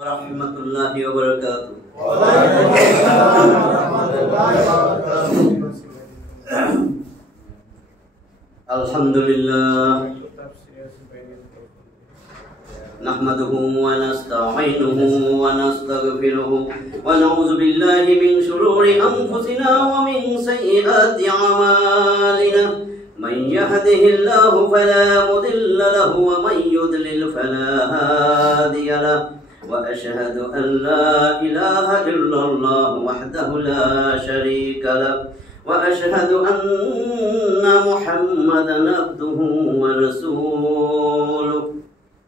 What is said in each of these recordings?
warahmatullahi wabarakatuh. Alhamdulillah nahmaduhu wa nasta'inuhu wa nastaghfiruhu wa na'udzu billahi min shururi anfusina wa min sayyiati a'malina. Man yahdihillahu fala mudilla lahu wa man yudlil fala hadiya lahu. وأشهد أن لا إله إلا الله وحده لا شريك له وأشهد أن محمدا عبده ورسوله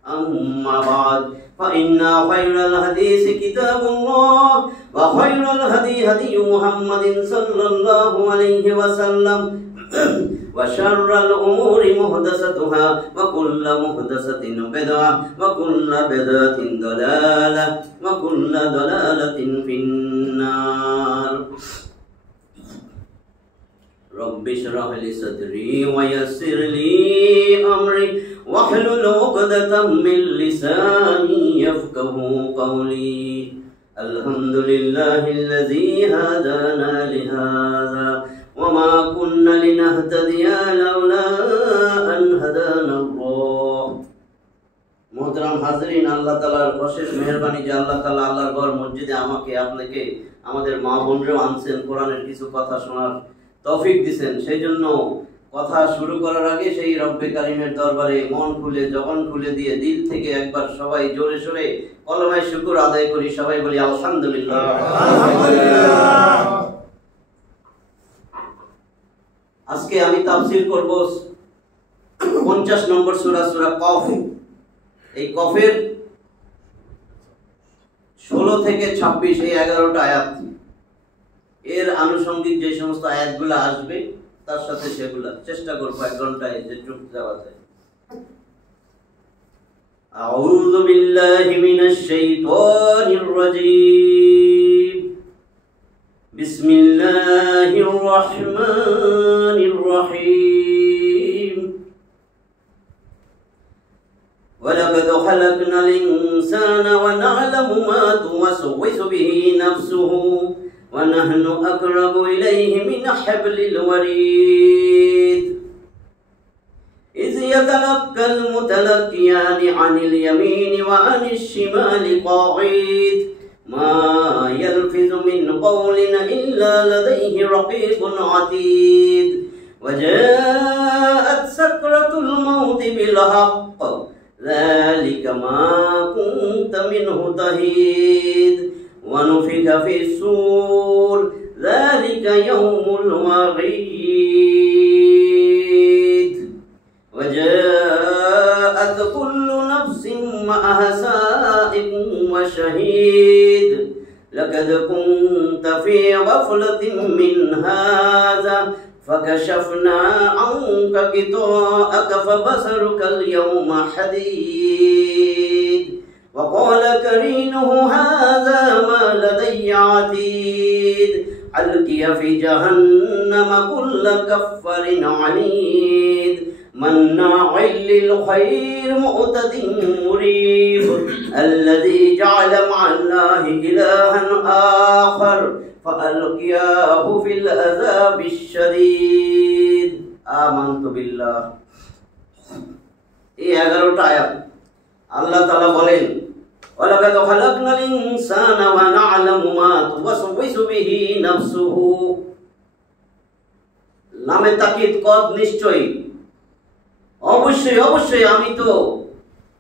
أما بعد فإن خير الحديث كتاب الله وخير الهدي هدي محمد صلى الله عليه وسلم وشر الأمور محدثاتها وكل محدثة بدعة وكل بدعة ضلالة وكل ضلالة في النار. رب اشرح لي صدري ويسر لي أمري واحلل عقدة من لساني يفقهوا قولي. الحمد لله الذي هدانا لهذا وما كنا لنهتدي لولا أن هدانا الله. মোহতারাম হাজরিন, আল্লাহ তাআলার অশেষ মেহেরবানি যে আল্লাহ তাআলা আল্লাহর ঘর মসজিদে আমাকে আপনাকে আমাদের মা বোনরাও আনছেন, কোরআনের কিছু কথা শোনার তৌফিক দিয়েছেন। সেই জন্য কথা শুরু করার আগে সেই রব্বে কারিমের দরবারে মন খুলে জবান খুলে দিয়ে দিল থেকে একবার সবাই জোরে সোরে কলমায়ে শুকর আদায় করি। সবাই বলি আলহামদুলিল্লাহ। আজকে আমি তাফসীর করব 50 নম্বর সূরা, সূরা কফ। এই কফের 16 থেকে 26 এই 11টা আয়াত, এর আনুষঙ্গিক যে সমস্ত আয়াতগুলো আসবে তার সাথে সেগুলা চেষ্টা করব 1 ঘন্টায় যেটুকু যাওয়া যায়। আউযু বিল্লাহি মিনাশ শাইতানির রাজীম। বিসমিল্লাহির রহমানির রহিম। ওয়ালাকাদ খালাকনাল ইনসানা ওয়া না'লামু মা তুওয়াসওয়িসু বিহি নাফসুহু ওয়া নাহনু আকরাবু ইলাইহি মিন হাবলিল ওয়ারিদ। إذ يتلقى المتلقيان عن اليمين وعن الشمال قعيد ما يلفظ من قول إلا لديه رقيب عتيد وجاءت سكرة الموت بالحق ذلك ما كنت منه تحيد ونفخ في الصور ذلك يوم الوعيد وجاءت كل نفس معها سائق وشهيد لقد كنت في غفلة من هذا فكشفنا عنك غطاءك فبصرك اليوم حديد وقال قرينه هذا ما لدي عتيد ألقي في جهنم كل كفار عنيد مناع للخير معتد مريب الذي جعل مع الله إلها آخر فألقياه في العذاب الشديد آمنت بالله। এই 11টা আয়াত আল্লাহ তাআলা বলেন ওয়ালাকাদ খালাকনাল ইনসানা ওয়া না'লামু মা তুওয়াসওয়িসু বিহি নাফসুহু। লামে তাকিদ কদ, নিশ্চয়ই, অবশ্যই অবশ্যই আমি তো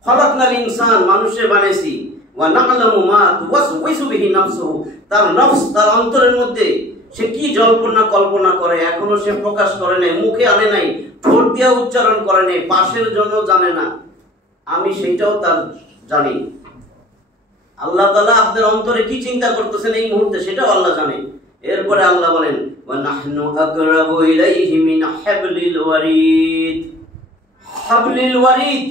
খালাকনাল ইনসান, মানুষে বানাইছি, ওয়া না'লামু মা তুওয়াসওয়িসু বিহি নাফসুহু, তার নফস, তার অন্তরের মধ্যে সে কি জল্পনা কল্পনা করে এখনো সে প্রকাশ করে নাই, মুখে আনে নাই, ঠোঁট দিয়ে উচ্চারণ করে নাই, পাশের জন্য জানে না, আমি সেটাও তার জানি। আল্লাহ তাআলা আপনার অন্তরে কি চিন্তা করতেছেন এই মুহূর্তে সেটাও আল্লাহ জানে। এরপরে আল্লাহ বলেন ওয়া নাহনু আকরাবু ইলাইহি মিন হাবলিল ওয়ারিদ। হাবলিল ওয়ারিদ,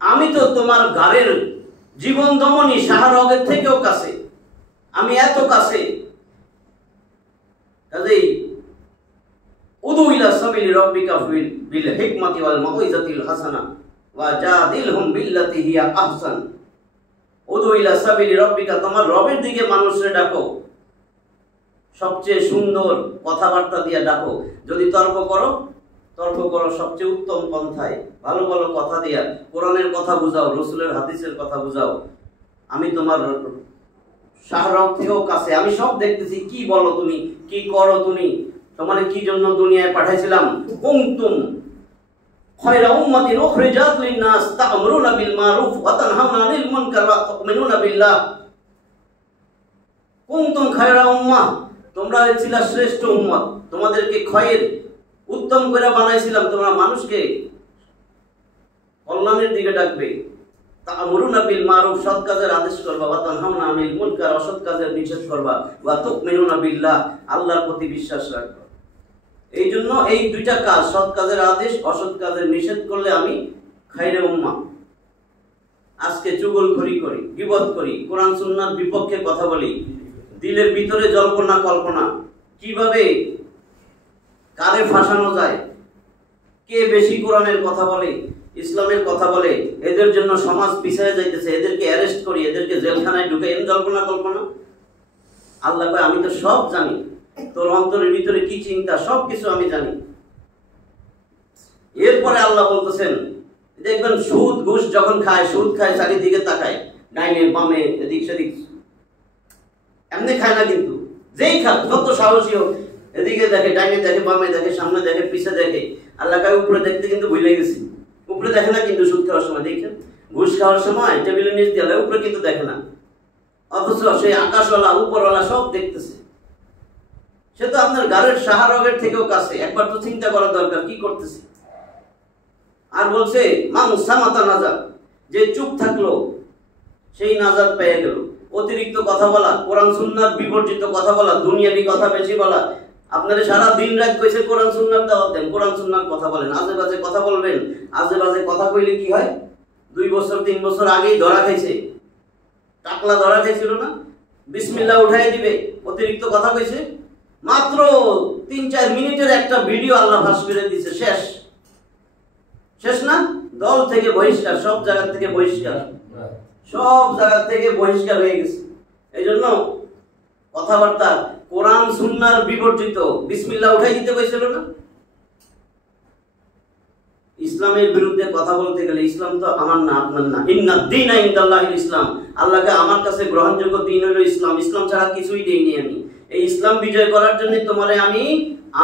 আমি তো তোমার গারের জীবন দমনী শাহরগের থেকেও কাছে, আমি এত কাছে। কাজেই উদু ইলা সাবিলি রাব্বিকা বিল হিকমাতি ওয়াল মাউইজাতিল হাসানা ওয়া জাদিলহুম বিল্লাতি হিয়া আহসান। উদু ইলা সাবিলি রাব্বিকা, তোমার রবের দিকে মানুষরে ডাকো, সবচেয়ে সুন্দর কথাবার্তা দিয়ে ডাকো। যদি তর্ক করো সবচেয়ে উত্তম পন্থায়, ভালো ভালো কথা দিয়া কোরআনের কথা বুঝাও, রসুলের হাদিসের কথা বুঝাও। আমি তোমার শাহরগ থেকেও কাছে, আমি সব দেখতেছি, কি বলো তুমি, কি করো তুমি, তোমার কি জন্য দুনিয়ায় পাঠাইছিলাম। কুনতুম খায়রা উম্মাতিন উখরিজাত লিন-নাস তা'মুরুনা বিল মারুফ ওয়া তানহাউনা আনিল মুনকার ওয়া তু'মিনুনা বিল্লাহ। কুনতুম খায়রা উম্মাহ, তোমরা ছিলা শ্রেষ্ঠ উম্মত, তোমাদেরকে খয়ের উত্তম করে বানাইছিলাম, তোমরা মানুষকে কল্যাণের দিকে ডাকবে। তা'মুরুনা বিল মারুফ, সৎ কাজের আদেশ করবা, ওয়া তানহাউনা আনিল মুনকার, অসৎ কাজের নিষেধ করবা, ওয়া তু'মিনুনা বিল্লাহ, আল্লাহর প্রতি বিশ্বাস রাখবা। এই জন্য এই দুইটা কাজ, সৎ কাজের আদেশ, অসৎ কাজের নিষেধ করলে আমি খায়রে উম্মাহ। আজকে চুগলখড়ি করি, গীবত করি, কোরআন সুন্নাহর বিপক্ষে কথা বলি, দিলের ভিতরে জল্পনা কল্পনা, কিভাবে কারে ফাঁসানো যায়, কে বেশি কোরআনের কথা বলে, ইসলামের কথা বলে, এদের জন্য সমাজ পিছিয়ে যাইতেছে, এদেরকে অ্যারেস্ট করি, এদেরকে জেলখানায় ঢুকে, এর জল্পনা কল্পনা। আল্লাহ কয় আমি তো সব জানি, তোর অন্তরের ভিতরে কি চিন্তা সবকিছু আমি জানি। এরপরে আল্লাহ বলতেছেন, দেখবেন সুদ ঘুষ যখন খায়, সুদ খায় চারিদিকে তাকায়, ডাইনে বামে এদিক সেদিক, এমনি খায় না কিন্তু, যেই খাক যত সাহসী হোক, এদিকে দেখে, ডাইনে দেখে, বামে দেখে, সামনে দেখে, পিছে দেখে। আল্লাহ কয় উপরে দেখতে কিন্তু ভুলে গেছি, উপরে দেখে না কিন্তু সুদ খাওয়ার সময়, দেখেন ঘুষ খাওয়ার সময় টেবিলের নিচ দিয়ে উপরে কিন্তু দেখে না, অথচ সেই আকাশওয়ালা উপরওয়ালা সব দেখতেছে। সে তো আপনার গাড়ির শাহরগের থেকেও কাছে, একবার তো চিন্তা করা দরকার কি করতেছে। আর বলছে মান সামাতা নাজাত, যে চুপ থাকলো সেই নাজাত পেয়ে গেল। অতিরিক্ত কথা বলা, কোরআন সুন্নাহর বিবর্জিত কথা বলা, দুনিয়াবি কথা বেশি বলা, আপনারা সারা দিন রাত কইছে কোরআন সুন্নাহর দাওয়াত দেন, কোরআন সুন্নাহর কথা বলেন, আজে বাজে কথা বলবেন। আজে বাজে কথা কইলে কি হয়, 2 বছর 3 বছর আগেই ধরা খাইছে, টাকলা ধরা খাইছিল না, বিসমিল্লাহ উঠাই দিবে, অতিরিক্ত কথা কইছে। মাত্র 3-4 মিনিটের একটা ভিডিও আল্লাহ ফাঁস করে দিয়েছে, শেষ না, দল থেকে বহিষ্কার, সব জায়গা থেকে বহিষ্কার, সব জায়গা থেকে বহিষ্কার হয়ে গেছে। এই জন্য কথাবার্তা কোরআন সুন্নাহর বিবর্জিত, বিসমিল্লাহ উঠাই দিতে কইছিল না। ইসলামের বিরুদ্ধে কথা বলতে গেলে, ইসলাম তো আমার না আপনার না, ইন্নাদ দীনা ইনদাল্লাহিল ইসলাম, আল্লাহকে আমার কাছে গ্রহণযোগ্য দিন হলো ইসলাম, ইসলাম ছাড়া কিছুই দেইনি আমি। এই ইসলাম বিজয় করার জন্য তোমারে আমি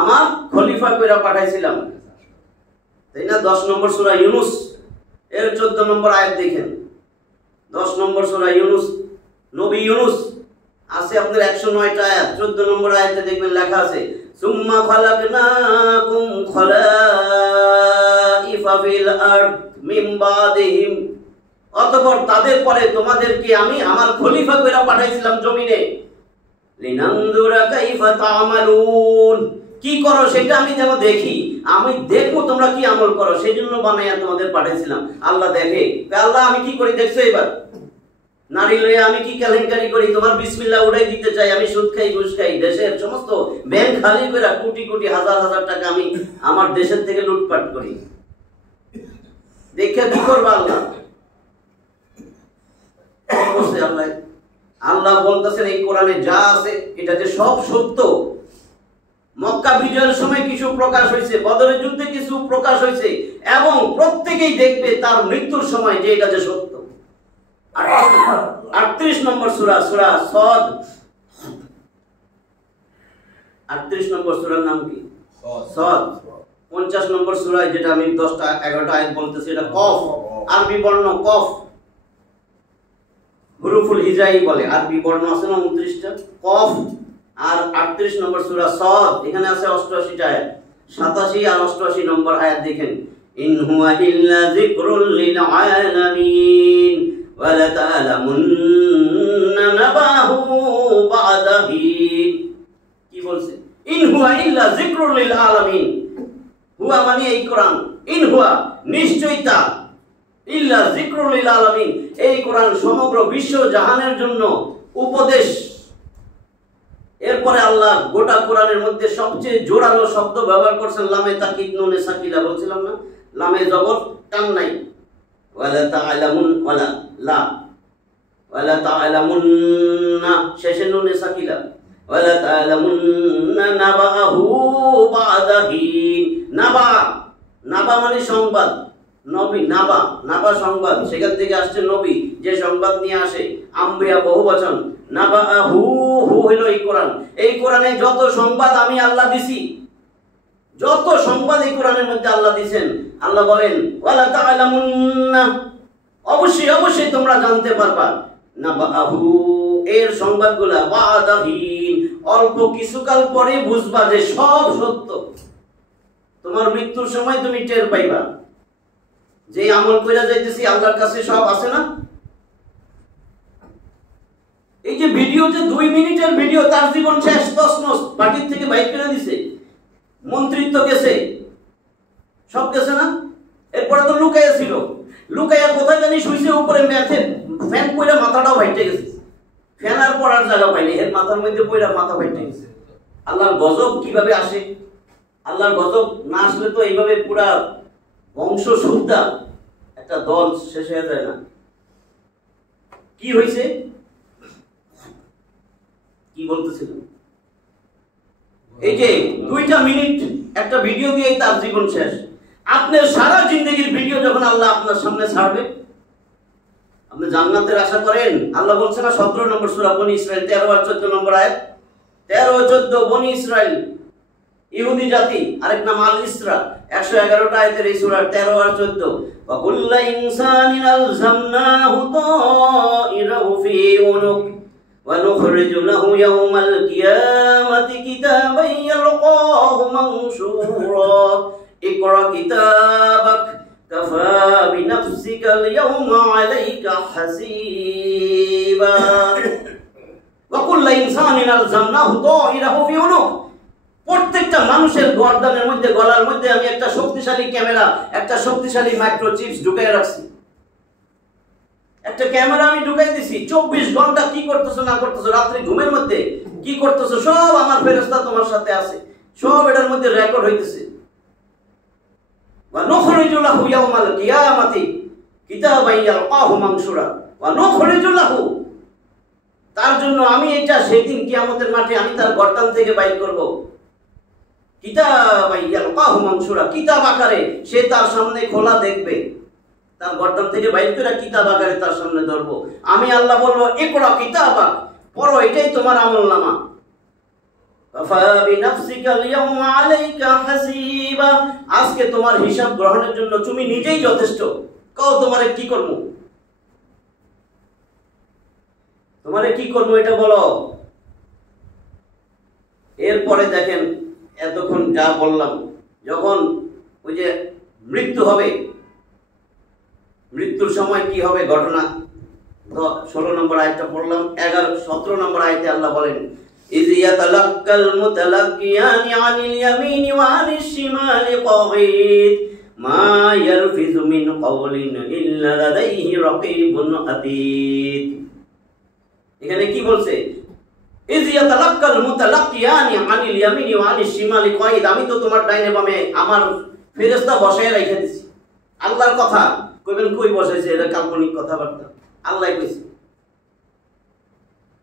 আমার খলিফা কইরা পাঠাইছিলাম, তাই না? 10 নম্বর সূরা ইউনূস এর 14 নম্বর আয়াত দেখেন, 10 নম্বর সূরা ইউনূস, নবী ইউনূস আছে আপনার 109টা আয়াত, 14 নম্বর আয়াতে দেখবেন লেখা আছে সুম্মা খালাকনাকুম খলাইফা ফিল আরদ মিন বাদিহিম, অতঃপর তাদের পরে তোমাদেরকে আমি আমার খলিফা কইরা পাঠাইছিলাম জমিনে। লিনানজুরা কাইফা তা'মালুন, কি করো সেটা আমি যেন দেখি, আমি দেখবো তোমরা কি আমল করো, সেই জন্য বানাইয়া তোমাদের পাঠাইছিলাম। আল্লাহ দেখে, আল্লাহ আমি কি করি দেখছো এবার, নারী লইয়া আমি কি কেলেঙ্কারি করি, তোমার বিসমিল্লাহ উড়াই দিতে চাই, আমি সুদ খাই, ঘুষ খাই, দেশের সমস্ত ব্যাংক খালি করে কোটি কোটি হাজার হাজার টাকা আমি আমার দেশের থেকে লুটপাট করি, দেখে কি করবা আল্লাহ? আল্লাহ আল্লাহ বলতেছেন এই কোরআনে যা আছে এটা যে সব সত্য। মক্কা বিজয়ের সময় কিছু প্রকাশ হয়েছে, বদরের যুদ্ধে কিছু প্রকাশ হয়েছে, এবং প্রত্যেকেই দেখবে তার মৃত্যুর সময় যে এটা যে সত্য। 38 নম্বর সূরা, সূরা সদ, 38 নম্বর সূরার নাম কি? সদ। 50 নম্বর সূরায় যেটা আমি 10-11টা আয়াত বলতেছি, এটা কফ, আরবি বর্ণ কফ, হুরুফুল হিজাই বলে, আরবি বর্ণ আছে না 29টা, কফ। আর 38 নম্বর সূরা সদ, এখানে আছে 88টা আয়াত, 87 আর 88 নম্বর আয়াত দেখেন, ইন হুয়া ইল্লা যিকরুল লিল আলামিন ওয়া লা তা'লামুন্না নাবাহু বা'দা হিন। কি বলছে? ইন হুয়া ইল্লা যিকরুল লিল আলামিন, হুয়া মানে এই কোরআন, ইন হুয়া নিশ্চয়ই তা, ইল্লা যিকরুল লিল আলামিন এই কোরআন সমগ্র বিশ্ব জাহানের জন্য উপদেশ। এরপরে আল্লাহ গোটা কোরআনের মধ্যে সবচেয়ে জোরালো শব্দ ব্যবহার করছেন লামে তাকিদ নুনে সাকিলা, বলছিলাম না, লামে জবর টান নাই, ওয়ালা তা'লামুন ওয়ালা লা, ওয়ালা তা'লামুন্না, শেষে নুনে সাকিলা, ওয়ালা তা'লামুন্না নাবাহু বা'দা হিন। নাবা, নাবা মানে সংবাদ, নবী, নাবা, নাবা সংবাদ, সেখান থেকে আসছে নবী, যে সংবাদ নিয়ে আসে। আম্বিয়া বহুবচন, নাবাহু, হু হলো এই কোরআন। এই কোরআনে যত সংবাদ আমি আল্লাহ দিছি, যত সংবাদ এই কোরআনের মধ্যে আল্লাহ দিবেন, আল্লাহ বলেন ওয়ালা তা'লামুন্না, অবশ্যই অবশ্যই তোমরা জানতে পারবা, নাবাহু, এর সংবাদগুলা, বা'দাহিন, অল্প কিছুকাল পরে বুঝবা যে সব সত্য। তোমার মৃত্যুর সময় তুমি টের পাইবা যে আমল কইরা যাইতেছি আল্লাহর কাছে সব আছে না। এই যে ভিডিও, যে 2 মিনিটের ভিডিও, তার জীবন শেষ, তছনছ, পার্টির থেকে বাইর করে দিছে, মন্ত্রিত্ব গেছে, সব গেছে না। এরপরে তো লুকাইয়া ছিল, লুকাইয়া কোথায় জানি শুইছে, উপরে ম্যাথে ফ্যান পইরা মাথাটাও বাইটে গেছে, ফ্যান আর পড়ার জায়গা পাইনি, এর মাথার মধ্যে পইরা মাথা বাইটে গেছে। আল্লাহর গজব কিভাবে আসে? আল্লাহর গজব না আসলে তো এইভাবে পুরা বংশ শুদ্ধা একটা দল শেষ হয়ে যায় না। কি হয়েছে, কি বলতেছিল? এই যে 2টা মিনিট একটা ভিডিও দিয়ে তার জীবন শেষ। আপনার সারা জিন্দগির ভিডিও যখন আল্লাহ আপনার সামনে ছাড়বে, আপনি জান্নাতের আশা করেন? আল্লাহ বলছে না 17 নম্বর সূরা বনী ইসরাইল 13 আর 14 নম্বর আয়াত, 13 ও 14 বনী ইসরাইল ইহুদি জাতি, আরেক নাম আল ইসরা, 111টা আয়াতের এই সূরা 13 আর 14। ওয়া কুল্লু ইনসানিন আলজামনাহু তাইরাহু ফি উনুক ওয়া নুখরিজু লাহু ইয়াওমাল কিয়ামাতি কিতাবান ইয়ালকাহু মানশুরা ইকরা কিতাবাক কাফা বিনাফসিকাল ইয়াওমা আলাইকা হাসিবা। ওয়া কুল্লু ইনসানিন আলজামনাহু তাইরাহু ফি উনুক, প্রত্যেকটা মানুষের গর্দানের মধ্যে, গলার মধ্যে আমি একটা শক্তিশালী ক্যামেরা, একটা শক্তিশালী মাইক্রোচিপস ঢুকাই রাখছি। একটা ক্যামেরা আমি ঢুকাই দিছি, 24 ঘন্টা কি করতেছো না করতেছো, রাত্রি ঘুমের মধ্যে কি করতেছো, সব আমার ফেরেশতা তোমার সাথে আছে, সব এটার মধ্যে রেকর্ড হইতেছে। ওয়া নুখরিজু লাহু ইয়াওমাল কিয়ামাতি কিতাবান ইয়ালকাহু মানশুরা, ওয়া নুখরিজু লাহু, তার জন্য আমি এটা সেদিন কিয়ামতের মাঠে আমি তার গর্দান থেকে বাইর করব, কিতাবান ইয়ালকাহু মানশুরা, কিতাব আকারে সে তার সামনে খোলা দেখবে, তার গর্দান থেকে বাইর করে কিতাব আকারে তার সামনে ধরবো। আমি আল্লাহ বলবো ইকরা কিতাবা, পড়ো, এটাই তোমার আমলনামা। কাফা বিনাফসিকাল ইয়াওমা আলাইকা হাসিবা, আজকে তোমার হিসাব গ্রহণের জন্য তুমি নিজেই যথেষ্ট। কও তোমারে কি করব, তোমারে কি করব এটা বলো। এরপরে দেখেন, এতক্ষণ যা বললাম, যখন ওই যে মৃত্যু হবে, মৃত্যুর সময় কি হবে ঘটনা, 16 নম্বর আয়াতটা পড়লাম, 17 নম্বর আয়াতে আল্লাহ বলেন ইয ইয়াতালাক্কাল মুতালাক্কিয়ানি আনিল ইয়ামিনি ওয়া আনিশ শিমালি কাঈদ মা ইয়ালফিযু মিন কাওলিন ইল্লা লাদাইহি রাকীবুন আতীদ। এখানে কি বলছে? ইয ইয়াতালাক্কাল মুতালাক্কিয়ানি আনিল ইয়ামিনি ওয়া আনিশ শিমালি কাঈদ, আমি তো তোমার ডাইনে বামে আমার ফেরেশতা বসায় রেখে দিছি। আল্লাহর কথা কইবেন কই বসাইছে, এটা কাল্পনিক কথাবার্তা, আল্লাহই কইছে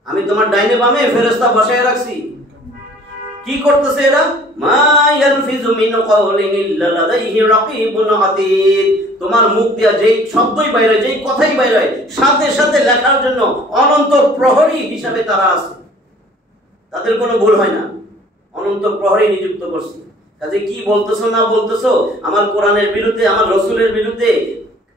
আমি তোমার ডাইনে বামে ফেরেশতা বসায় রাখছি। কি করতেছে এরা? মা ইয়ালফিযু মিন কাওলিন ইল্লা লাদাইহি রাকীবুন আতীদ, তোমার মুখ দিয়া যেই শব্দই বাইরে, যেই কথাই বাইরে, সাথে সাথে লেখার জন্য অনন্ত প্রহরী হিসাবে তারা আছে, তাদের কোনো ভুল হয় না, অনন্ত প্রহরী নিযুক্ত করছে। কাজে কি বলতেছো না বলতেছো, আমার কোরআনের বিরুদ্ধে, আমার রাসূলের বিরুদ্ধে,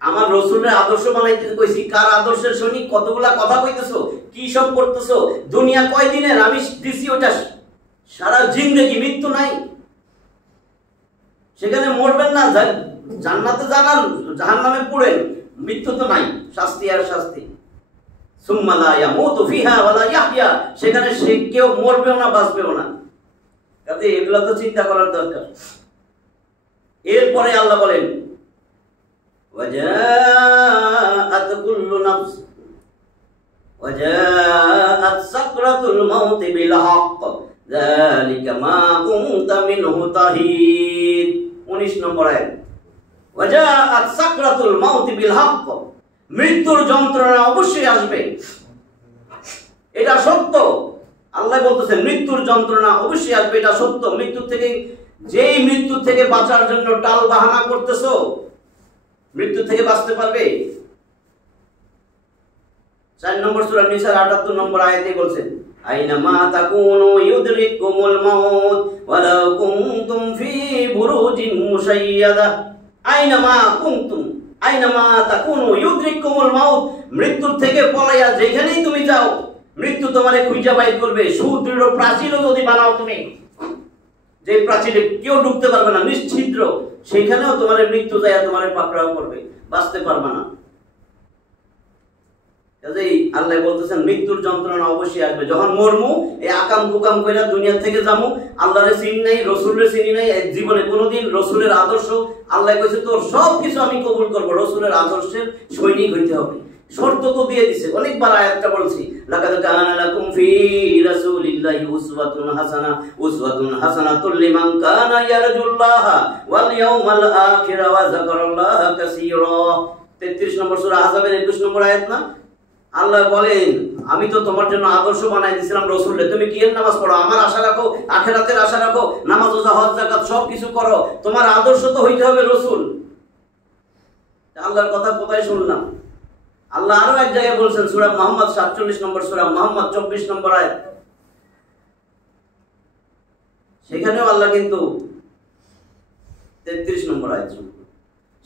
আমার রাসূলের আদর্শ বানাইতে কইছি, কার আদর্শের সৈনিক, কতগুলা কথা কইতেছো, কি সব করতেছো, দুনিয়া কয়দিনের, আমি দিছি ওটা সারা জিন্দেগি, মৃত্যু নাই, সেখানে মরবেন না, জান্নাতে যান আর জাহান্নামে পড়েন, মৃত্যু তো নাই, শাস্তি আর শাস্তি। সুম্মা লা ইয়ামুতু ফিহা ওয়া লা ইয়াহইয়া, সেখানে সে কেউ মরবেও না বাঁচবেও না। কাজে এগুলো তো চিন্তা করার দরকার। এরপরে আল্লাহ বলেন ওয়াজাআত কুল্লু নাফস ওয়াজাআত সাকরাতুল মাউত বিল হক যালিকা মা কুনতা মিনহু তাহিদ। 19 নম্বর আয়াত, ওয়াজাআত সাকরাতুল মাউত বিল হক, মৃত্যুর যন্ত্রণা অবশ্যই আসবে, এটা সত্য। আল্লাহ বলতেছেন মৃত্যুর যন্ত্রণা অবশ্যই আসবে, এটা সত্য। মৃত্যু থেকে, যেই মৃত্যু থেকে বাঁচার জন্য টাল বাহানা করতেছো, মৃত্যু থেকে বাঁচতে পারবে? 4 নম্বর সূরা নিসার 78 নম্বর আয়াতে বলছেন আইনামা তাকুনু ইউদরিকুমুল মাউত ওয়ালাউ কুনতুম ফি বুরুজিন মুশাইয়াদা। আইনামা কুনতুম, আইনামা তাকুনু ইউদরিকুমুল মাউত, মৃত্যু থেকে পলাইয়া যেখানেই তুমি যাও মৃত্যু তোমারে খুঁজে বাইর করবে। সুদৃঢ় প্রাচীরও যদি বানাও তুমি, যে প্রাচীরে কেউ ঢুকতে পারবে না, নিশ্ছিদ্র, সেখানেও তোমার মৃত্যু যায় তোমার পাকড়াও করবে, বাঁচতে পারবে না। আল্লাহ বলতেছেন মৃত্যুর যন্ত্রণা অবশ্যই আসবে। যখন মরমু, এই আকাম কুকাম কইরা দুনিয়া থেকে যামু, আল্লাহরে চিনি নাই, রসুলের চিনি নাই, জীবনে কোনোদিন রসুলের আদর্শ, আল্লাহ কইছে তোর সব কিছু আমি কবুল করব, রসুলের আদর্শের সৈনিক হইতে হবে। শর্ত তো দিয়ে দিছে, অনেকবার আয়াতটা বলছি, লাকাদ কানা লাকুম ফি রাসূলিল্লাহি উসওয়াতুন হাসানাতুল লিমান কানা ইয়ারজুল্লাহ ওয়াল ইয়াউমাল আখির ওয়া যাকারাল্লাহা কাসীরা। 33 নম্বর সূরা আহজাবের 21 নম্বর আয়াত না? আল্লাহ বলেন আমি তো তোমার জন্য আদর্শ বানাই দিয়েছিলাম রসুলকে, তুমি কি এর নামাজ পড়ো, আমার আশা রাখো, আখিরাতের আশা রাখো, নামাজ রোজা হজ যাকাত সব কিছু করো, তোমার আদর্শ তো হইতে হবে রসুল। আল্লাহর কথা কোথায় শুনলাম? আল্লাহ আরো এক জায়গায় বলছেন সূরা মুহাম্মদ 47 নম্বর সূরা মুহাম্মদ 24 নম্বর আয়াত, সেখানেও আল্লাহ কিন্তু 33 নম্বর আয়াত,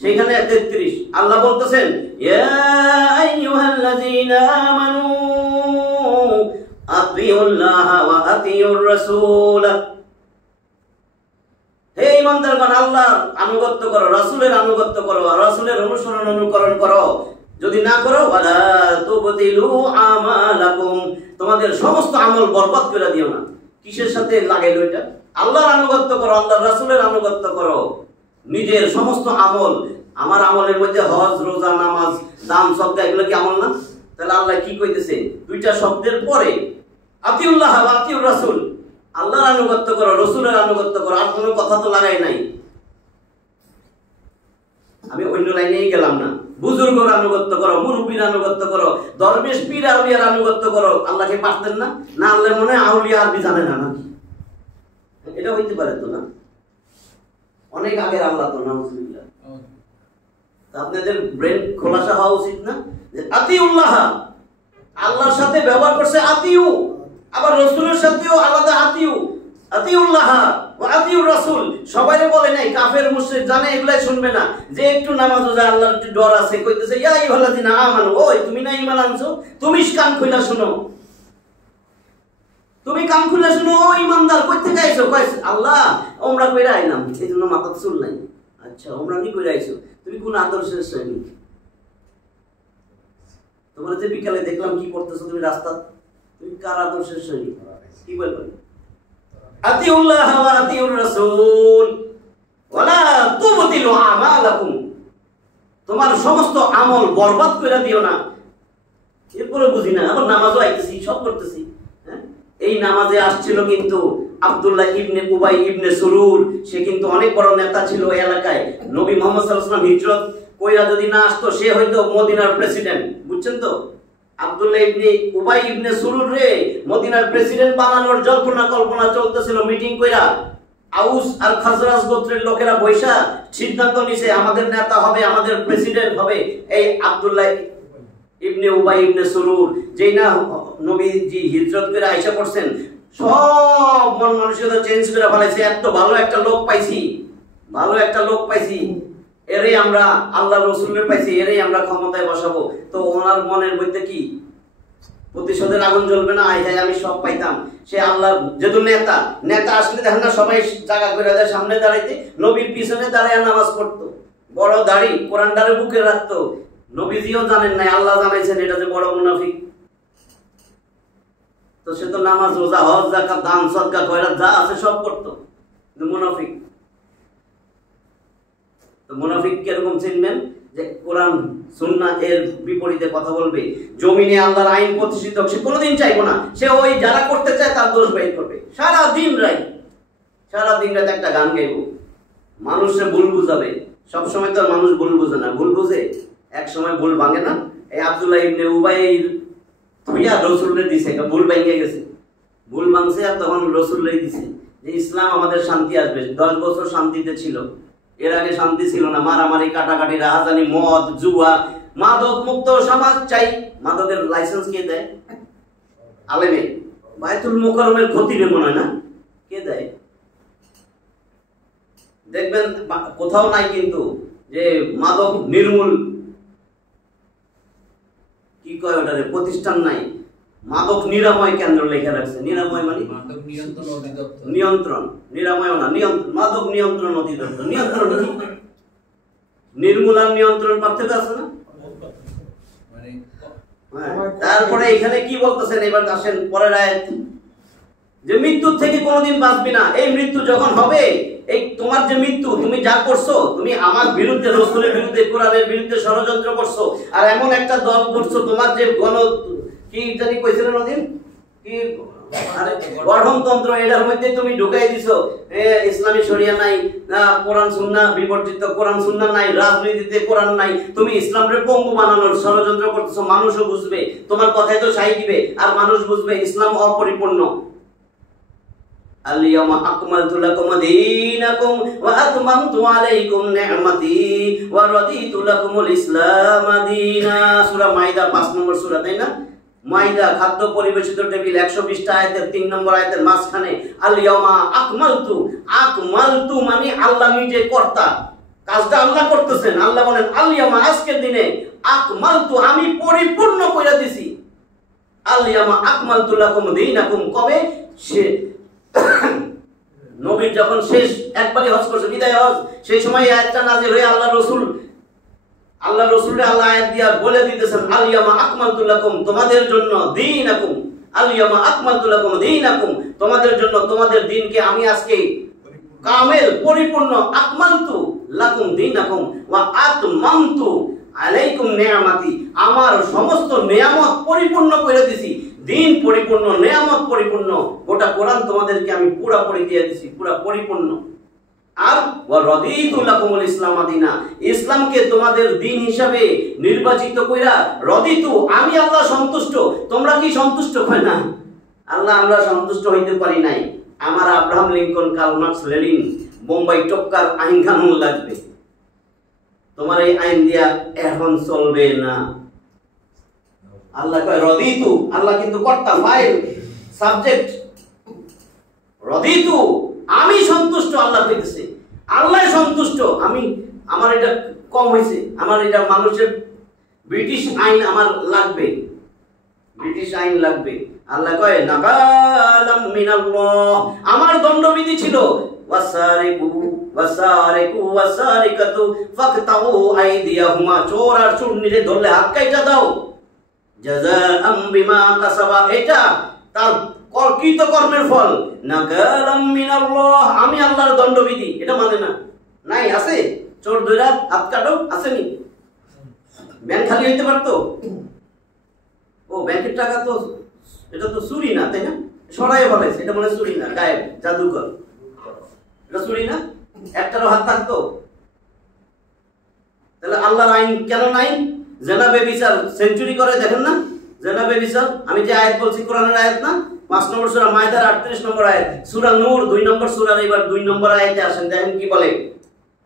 সেখানে 33 আল্লাহ বলতেছেন ইয়া আইয়ুহাল্লাযীনা আমানু আতিউল্লাহ ওয়া আতিউর রাসূল। হে ঈমানদারগণ, আল্লাহর আনুগত্য করো, রাসূলের আনুগত্য করো, রাসূলের অনুসরণ অনুকরণ করো। যদি না করো ওয়ালা তুবতিলু আমালাকুম, তোমাদের সমস্ত আমল বরবাদ করে দিও না। কিসের সাথে লাগাইলো এটা? আল্লাহর আনুগত্য করো, আল্লাহর রাসূলের আনুগত্য করো। নিজের সমস্ত আমল, আমার আমলের মধ্যে হজ রোজা নামাজ দান সদকা এগুলো কি আমল না? তাহলে আল্লাহ কি কইতেছে দুইটা শব্দের পরে আতিউল্লাহ ওয়া আতিউর রাসূল, আল্লাহর আনুগত্য করো, রাসূলের আনুগত্য করো, আর কোনো কথা তো লাগাই নাই। আমি অন্য লাইনেই গেলাম না। বুজুর্গের আনুগত্য করো, মুরব্বীর আনুগত্য করো, দরবেশ পীর আউলিয়ার আনুগত্য করো। আল্লাহকে পারতেন না? না আল্লাহ মনে হয় আউলিয়া আরবি জানে না নাকি? এটা হইতে পারে তো না? অনেক আগের আল্লাহ তো, নাউজুবিল্লাহ। আপনাদের ব্রেন খোলাসা হওয়া উচিত না? আতিউল্লাহ, আল্লাহর সাথে ব্যবহার করছে আতিউ, আবার রাসূলের সাথেও আলাদা আতিউ। আতিউল্লাহ ওয়া আতিউর রাসূল সবাইরে বলে নাই, কাফের মুশরিক জানে এগুলাই শুনবে না। যে একটু নামাজ রোজা আল্লাহর একটু ডর আছে, কইতেছে ইয়া আইয়ুহাল্লাযিনা আমানু, ওই তুমি না ঈমান আনছো, তুমি কান খুলে শুনো, তুমি কান খুলে শুনো। ও ঈমানদার, কই থেকে আইছো? কইছে আল্লাহ ওমরা কইরা আইলাম, এইজন্য মাথা চুল নাই। আচ্ছা ওমরা কি কইরা আইছো? তুমি কোন আদর্শের সৈনিক? তোমরা যে বিকালে দেখলাম কি করতেছো তুমি রাস্তা, তুমি কার আদর্শের সৈনিক? কি বলবেন? আতিউল্লাহ ওয়া আতিউর রাসূল ওয়ালা তুবতিলু আমালাকুম, তোমার সমস্ত আমল বরবাদ করে দিও না। এরপরে বুঝি না, আবার নামাজও আইতেছি, সব করতেছি। এই নামাজে আসছিল কিন্তু আব্দুল্লাহ ইবনে উবাই ইবনে সুলুল, সে কিন্তু অনেক বড় নেতা ছিল ওই এলাকায়। নবী মুহাম্মদ সাল্লাল্লাহু আলাইহি ওয়াসাল্লাম হিজরত কইরা যদি না আসতো, সে হয়তো মদিনার প্রেসিডেন্ট, বুঝছেন তো? আব্দুল্লাহ ইবনে উবাই ইবনে সুলুল রে মদিনার প্রেসিডেন্ট বানানোর জল্পনা কল্পনা চলতেছিল। মিটিং কইরা আউস আর খাজরাজ গোত্রের লোকেরা বৈশা সিদ্ধান্ত নিছে আমাদের নেতা হবে, আমাদের প্রেসিডেন্ট হবে এই আব্দুল্লাহ ইবনে উবাই ইবনে সুলুল। যেই না নবীজি হিজরত করে আইসা পড়ছেন, সব মন মানসিকতা চেঞ্জ করে ফেলাইছে। এত ভালো একটা লোক পাইছি, ভালো একটা লোক পাইছি, এরে আমরা আল্লাহ রসুলের পাইছি, এরে আমরা ক্ষমতায় বসাবো। তো ওনার মনের মধ্যে কি প্রতিশোধের আগুন জ্বলবে না? আই হাই আমি সব পাইতাম। সে আল্লাহ যেহেতু নেতা, নেতা আসলে দেখেন না সবাই জায়গা করে দেয়, সামনে দাঁড়াইতে, নবীর পিছনে দাঁড়ায় নামাজ পড়তো, বড় দাড়ি কোরআনটারে বুকে রাখতো। নবীজিও জানেন নাই, আল্লাহ জানাইছেন এটা যে বড় মুনাফিক। তো সে তো নামাজ রোজা হজ যাকাত দান সদকা খয়রাত যা আছে সব করতো, কিন্তু মুনাফিক। তো মুনাফিক কিরকম চিনবেন? যে কোরআন সুন্নাহ এর বিপরীতে কথা বলবে, জমিনে আল্লাহর আইন প্রতিষ্ঠিত সে কোনোদিন চাইবো না। সে ওই যারা করতে চায় তার দোষ বের করবে, সারা দিন রাত একটা গান গাইবো, মানুষে ভুল বুঝাবে। সবসময় তো মানুষ ভুল বুঝে না, ভুল বুঝে এক সময় ভুল ভাঙে না। এই আব্দুল্লাহ ইবনে উবাই থুইয়া রসুলরে দিছে, ভুল ভেঙে গেছে, ভুল ভাঙছে আর তখন রসুলরে দিছে যে ইসলাম আমাদের শান্তি আসবে। 10 বছর শান্তিতে ছিল, এর আগে শান্তি ছিল না, মারামারি, কাটাকাটি, রাহাজানি, মদ, জুয়া, মাদক মুক্ত সমাজ চাই। মাদকের লাইসেন্স কে দেয়? আলেমে। বায়তুল মুকাররমের খতিবে মনে হয় না, কে দেয়? দেখবেন কোথাও নাই কিন্তু যে মাদক নির্মূল কি কয় ওটারে প্রতিষ্ঠান নাই, মাদক নিরাময় কেন্দ্র লেখা রাখছে। নিরাময় মানে মাদক নিয়ন্ত্রণ অধিদপ্তর, নিয়ন্ত্রণ, নিরাময় না, নিয়ন্ত্রণ, মাদক নিয়ন্ত্রণ অধিদপ্তর। নিয়ন্ত্রণ কি? নির্মূল আর নিয়ন্ত্রণ পার্থক্য আছে না? মানে তারপরে এখানে কি বলতেছেন এবার আসেন পরের আয়াত, যে মৃত্যু থেকে কোনোদিন বাঁচবি না। এই মৃত্যু যখন হবে, এই তোমার যে মৃত্যু, তুমি যা করছো, তুমি আমার বিরুদ্ধে, রাসূলের বিরুদ্ধে, কোরআনের বিরুদ্ধে ষড়যন্ত্র করছো, আর এমন একটা দল করছো, তোমার যে কি জানি কইছিলেন ওদিন কি গঠনতন্ত্র, এটার মধ্যে তুমি ঢুকাই দিছো ইসলামী শরিয়া নাই, কোরআন সুন্নাহ বিবর্জিত, কোরআন সুন্নাহ নাই, রাজনীতিতে কোরআন নাই, তুমি ইসলামকে পঙ্গু বানানোর ষড়যন্ত্র করতেছো। মানুষও বুঝবে, তোমার কথাই তো সাই দিবে, আর মানুষ বুঝবে ইসলাম অপরিপূর্ণ। আল-ইয়াওমা আকমালতু লাকুম দীনাকুম ওয়া আতমামতু আলাইকুম নি'মাতি ওয়া রাদিতু লাকুমুল ইসলাম দীনা। সূরা মাইদা 5 নম্বর সূরা, তাই না? মাইদা খাদ্য পরিবেশিত টেবিল 120টা আয়াতের 3 নম্বর আয়াতের মাঝখানে আল-ইয়াওমা আকমালতু, আকমালতু মানে আল্লাহ নিজে কর্তা, কাজটা আল্লাহ করতেছেন। আল্লাহ বলেন আল-ইয়াওমা আজকের দিনে, আকমালতু আমি পরিপূর্ণ কইরা দিছি। আল-ইয়াওমা আকমালতু লাকুম দীনাকুম কবে? সে নবী যখন শেষ একবারই হজ করছে, বিদায় হজ, সেই সময় আয়াতটা নাযিল হয়ে আল্লাহ রাসূলকে আল্লাহ আয়াত দিয়া বলে দিতেছেন আল-ইয়াওমা আকমালতু লাকুম, তোমাদের জন্য দীনাকুম, আল-ইয়াওমা আকমালতু লাকুম দীনাকুম, তোমাদের জন্য তোমাদের দ্বীনকে আমি আজকে কামেল, পরিপূর্ণ, আকমালতু লাকুম দীনাকুম ওয়া আতমামতু আলাইকুম নি'মাতি, আমার সমস্ত নিয়ামত পরিপূর্ণ করে দিছি। দিন পরিপূর্ণ, নিয়ামত পরিপূর্ণ, গোটা কোরআন তোমাদেরকে আমি পুরোপুরি দিয়ে দিছি, পুরো পরিপূর্ণ। আর ওয়া রাদিতু লাকুমুল ইসলাম দীনা, ইসলামকে তোমাদের দিন হিসাবে নির্বাচিত কইরা, রাদিতু আমি আল্লাহ সন্তুষ্ট। তোমরা কি সন্তুষ্ট হয় না? আল্লাহ আমরা সন্তুষ্ট হইতে পারি নাই। আমার Abraham Lincoln, Karl Marx, Lenin, Bombay টক্কার আইন কানুন লাগবে, তোমার এই আইন দিয়া এখন চলবে না। আল্লাহ কয় রাদিতু, আল্লাহ কিন্তু কর্তা, ফাইল, সাবজেক্ট। রাদিতু আমি সন্তুষ্ট, আল্লাহ কইতেছে আল্লাহ সন্তুষ্ট। আমি, আমার এটা কম হইছে, আমার এটা মানুষের ব্রিটিশ আইন আমার লাগবে, ব্রিটিশ আইন লাগবে। আল্লাহ কয় নাকালাম মিনাল্লাহ, আমার দণ্ডবিধি ছিল ওয়াসারিকু ওয়াসারিকু ওয়াসারিকাতু ফাকতাউ আইদিয়াহুমা, চোর আর চোরনিরে ধরলে হাত কাইটা দাও, জাযাআম বিমা কাসাবা, এটা তার কৃত কর্মের ফল। নাকালাম মিনাল্লাহ, আমি আল্লাহর দণ্ডবিধি, এটা মানে না, নাই আছে, চোর ধইরা হাত কাটো, আসেনি? ব্যাংক খালি হইতে পারতো? ও ব্যাংকের টাকা তো, এটা তো চুরি না, তাই না? সরাই বলেছে এটা মনে চুরি না, গায়েব, জাদুকর, এটা চুরি না, একটারও হাত থাকতো। তাহলে আল্লাহর আইন কেন নাই? জেনা বেবিচার সেঞ্চুরি করে, দেখেন না জেনা বেবিচার? আমি যে আয়াত বলছি কোরআনের আয়াত না, 5 নম্বর সূরা মাইদার 38 নম্বর আয়াত, সূরা নূর 2 নম্বর সূরার এবার 2 নম্বর আয়াতে আসেন, দেখেন কি বলে,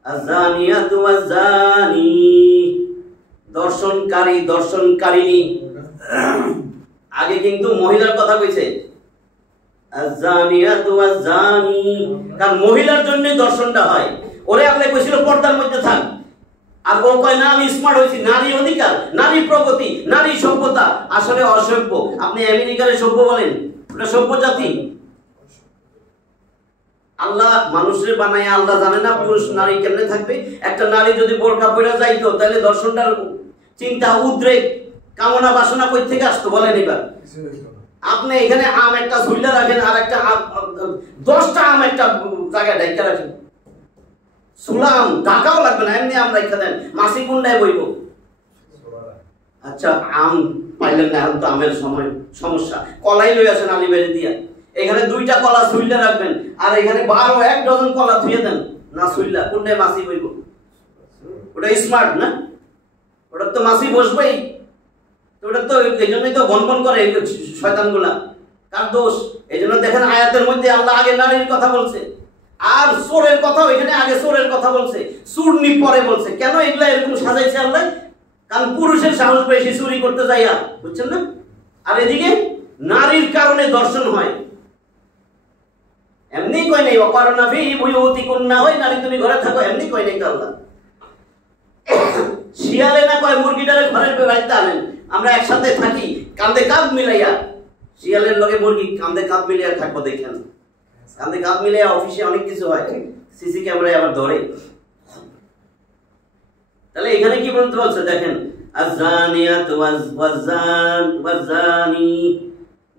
আযানিয়াতু ওয়াযানি, দর্শনকারী দর্শনকারিনী। আগে কিন্তু মহিলার কথা কইছে, আযানিয়াতু ওয়াযানি, কারণ মহিলার জন্য দর্শনটা হয়। ওরে আপনি কইছিল পর্দার মধ্যে থাক, আর ও কয় না আমি স্মার্ট হইছি, নারী অধিকার, নারী প্রগতি, নারী সভ্যতা। আসলে অসভ্য। আপনি আমেরিকারে সভ্য বলেন, ওটা সভ্য জাতি? আল্লাহ মানুষের বানায়, আল্লাহ জানে না পুরুষ নারী কেমনে থাকবে? একটা নারী যদি বোরকা পরে যাইতো, তাহলে দর্শনটার চিন্তা, উদ্রেক, কামনা বাসনা কই থেকে আসতো বলেন? এবার আপনি এখানে আম একটা ঝুইলা রাখেন, আর একটা 10টা আম একটা জায়গায় ঢাইকা রাখেন, সুলাম ঢাকাও লাগবে না, এমনি আম রাখা দেন, মাসি কুন্ডায় বইব। আচ্ছা আম পাইলেন না, এখন তো আমের সময়, সমস্যা, কলাই লই আসেন আলিবাড়ি দিয়া, এখানে 2টা কলা ছুইলা রাখবেন, আর এখানে 1 ডজন কলা ধুয়ে দেন না ছুইলা, কুন্ডায় মাসি বইব? ওটা স্মার্ট না? ওটা তো মাসি বসবেই। তো ওটা তো এই জন্যই তো বনবন করে শয়তানগুলা। কার দোষ? এই জন্য দেখেন আয়াতের মধ্যে আল্লাহ আগে নারীর কথা বলছে, আর চোরের কথাও এখানে আগে চোরের কথা বলছে, চুরনি পরে বলছে। কেন এগুলা এরকম সাজাইছে আল্লাহ? কারণ পুরুষের সাহস বেশি চুরি করতে যাইয়া, বুঝছেন না? আর এদিকে নারীর কারণে দর্শন হয়। এমনি কয় নাই অকারণা ফি বুয়ুতিকুন্না, হয় নারী তুমি ঘরে থাকো, এমনি কয় নাই তো আল্লাহ। শিয়ালে না কয় মুরগিটারে ঘরের বাড়িতে আনেন, আমরা একসাথে থাকি কাঁধে কাঁধ মিলাইয়া। শিয়ালের লগে মুরগি কাঁধে কাঁধ মিলাইয়া থাকবো, দেখেন কাঁধে কাঁধ মিলাইয়া অফিসে অনেক কিছু হয়, সিসি ক্যামেরায় আবার ধরে। তাহলে এখানে কি বলতে বলছে দেখেন, আযানিয়াতু ওয়াযানি,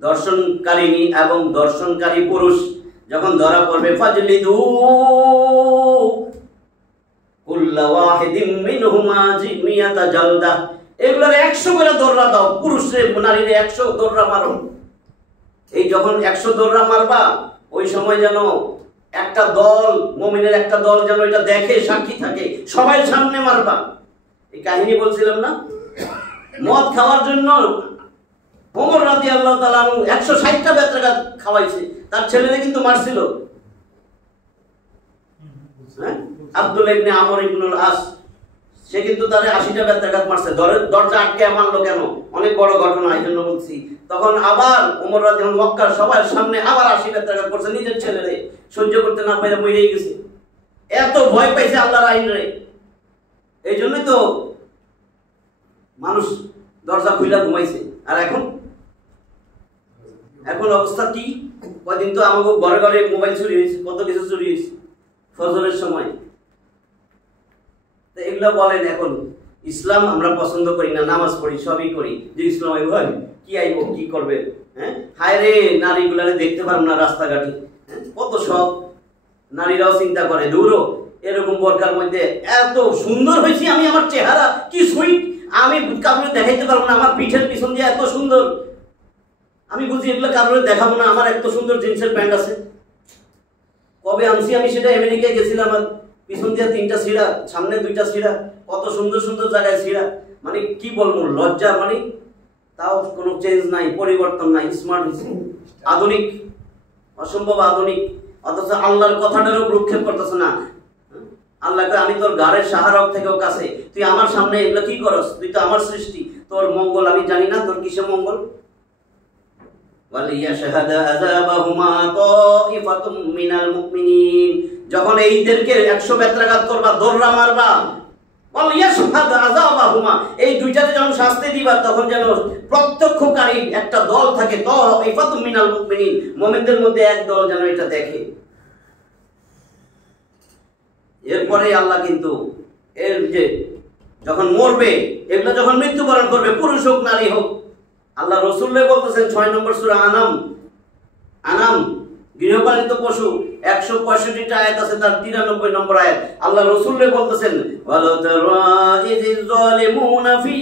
দর্শনকারিনী এবং দর্শনকারী পুরুষ যখন ধরা পড়বে, ফাজলিদু কুল্লা ওয়াহিদিম মিনহুমা মিয়াতা জালদা, এগুলোর 100 করে দৌড়া দাও, পুরুষের নারীরে 100 দৌড়া মারো। এই যখন 100 দৌড়া মারবা, ওই সময় যেন একটা দল, মুমিনের একটা দল যেন এটা দেখে, সাক্ষী থাকে, সবাই সামনে মারবা। এই কাহিনী বলছিলাম না, মদ খাওয়ার জন্য ওমর রাদিয়াল্লাহু তাআলা 160টা বেত্রাঘাত খাওয়াইছে, তার ছেলেরে কিন্তু মারছিল। হ্যাঁ, আব্দুল্লাহ ইবনে আমর ইবনুল আস, সে কিন্তু তারে 80টা বেত্রাঘাত মারছে। দরজা আটকে মারলো কেন? অনেক বড় ঘটনা, এই জন্য বলছি। তখন আবার ওমর রাদিয়াল্লাহু মক্কার সবার সামনে আবার 80 বেত্রাঘাত করছে, নিজের ছেলেরে সহ্য করতে না পেরে মরেই গেছে। এত ভয় পাইছে আল্লাহর আইনরে। এই জন্যই তো মানুষ দরজা খুইলা ঘুমাইছে। আর এখন অবস্থা কি? কয়দিন তো আমাকে ঘরে ঘরে মোবাইল চুরি হয়েছে, কত কিছু চুরি হয়েছে ফজরের সময়। তো এগুলো বলেন, এখন ইসলাম আমরা পছন্দ করি না, নামাজ পড়ি, সবই করি, যে ইসলাম আইব কি আইব, কি করবে? হ্যাঁ, হায় রে, নারীগুলারে দেখতে পারবো না রাস্তাঘাটে, কত সব। নারীরাও চিন্তা করে, দূরও এরকম বোরকার মধ্যে এত সুন্দর হয়েছি আমি, আমার চেহারা কি সুইট, আমি কাউকে দেখাইতে পারবো না, আমার পিঠের পিছন দিয়ে এত সুন্দর, আমি বুঝি এগুলো কারণে দেখাবো না, আমার এত সুন্দর জিন্সের প্যান্ট আছে। কবে আনছি আমি সেটা, আমেরিকায় গেছিলাম, আমার পিছন দিয়ে 3টা সিঁড়া, সামনে 2টা সিঁড়া, কত সুন্দর সুন্দর জায়গায় সিঁড়া। মানে কি বলবো, লজ্জা। মানে তাও কোনো চেঞ্জ নাই, পরিবর্তন নাই, স্মার্ট হয়েছে, আধুনিক, অসম্ভব আধুনিক। অথচ আল্লাহর কথাটারও প্রক্ষেপ করতেছে না। আল্লাহকে আমি তোর গাড়ের সাহারক থেকেও কাছে, তুই আমার সামনে এগুলো কি করস? তুই তো আমার সৃষ্টি, তোর মঙ্গল আমি জানি না, তোর কিসে মঙ্গল? যখন এইদেরকে 100 বেত্রাঘাত করবা, দৌড়া মারবা, এই দুইটাতে যখন শাস্তি দিবা, তখন যেন প্রত্যক্ষকারী একটা দল থাকে, মিনাল মুমিনিন, মুমিনদের মধ্যে এক দল যেন এটা দেখে। এরপরে আল্লাহ কিন্তু এর যে যখন মরবে, এগুলো যখন মৃত্যুবরণ করবে, পুরুষ হোক নারী হোক, আল্লাহ রাসূলুল্লাহ বলতেছেন 6 নম্বর সূরা আনাম, গৃহপালিত পশু 165টা আয়াত আছে, তার 93 নম্বর আয়াত। আল্লাহ রাসূলুল্লাহ বলতেছেন, ওয়ালা তারা ইযিল যালিমুনা ফি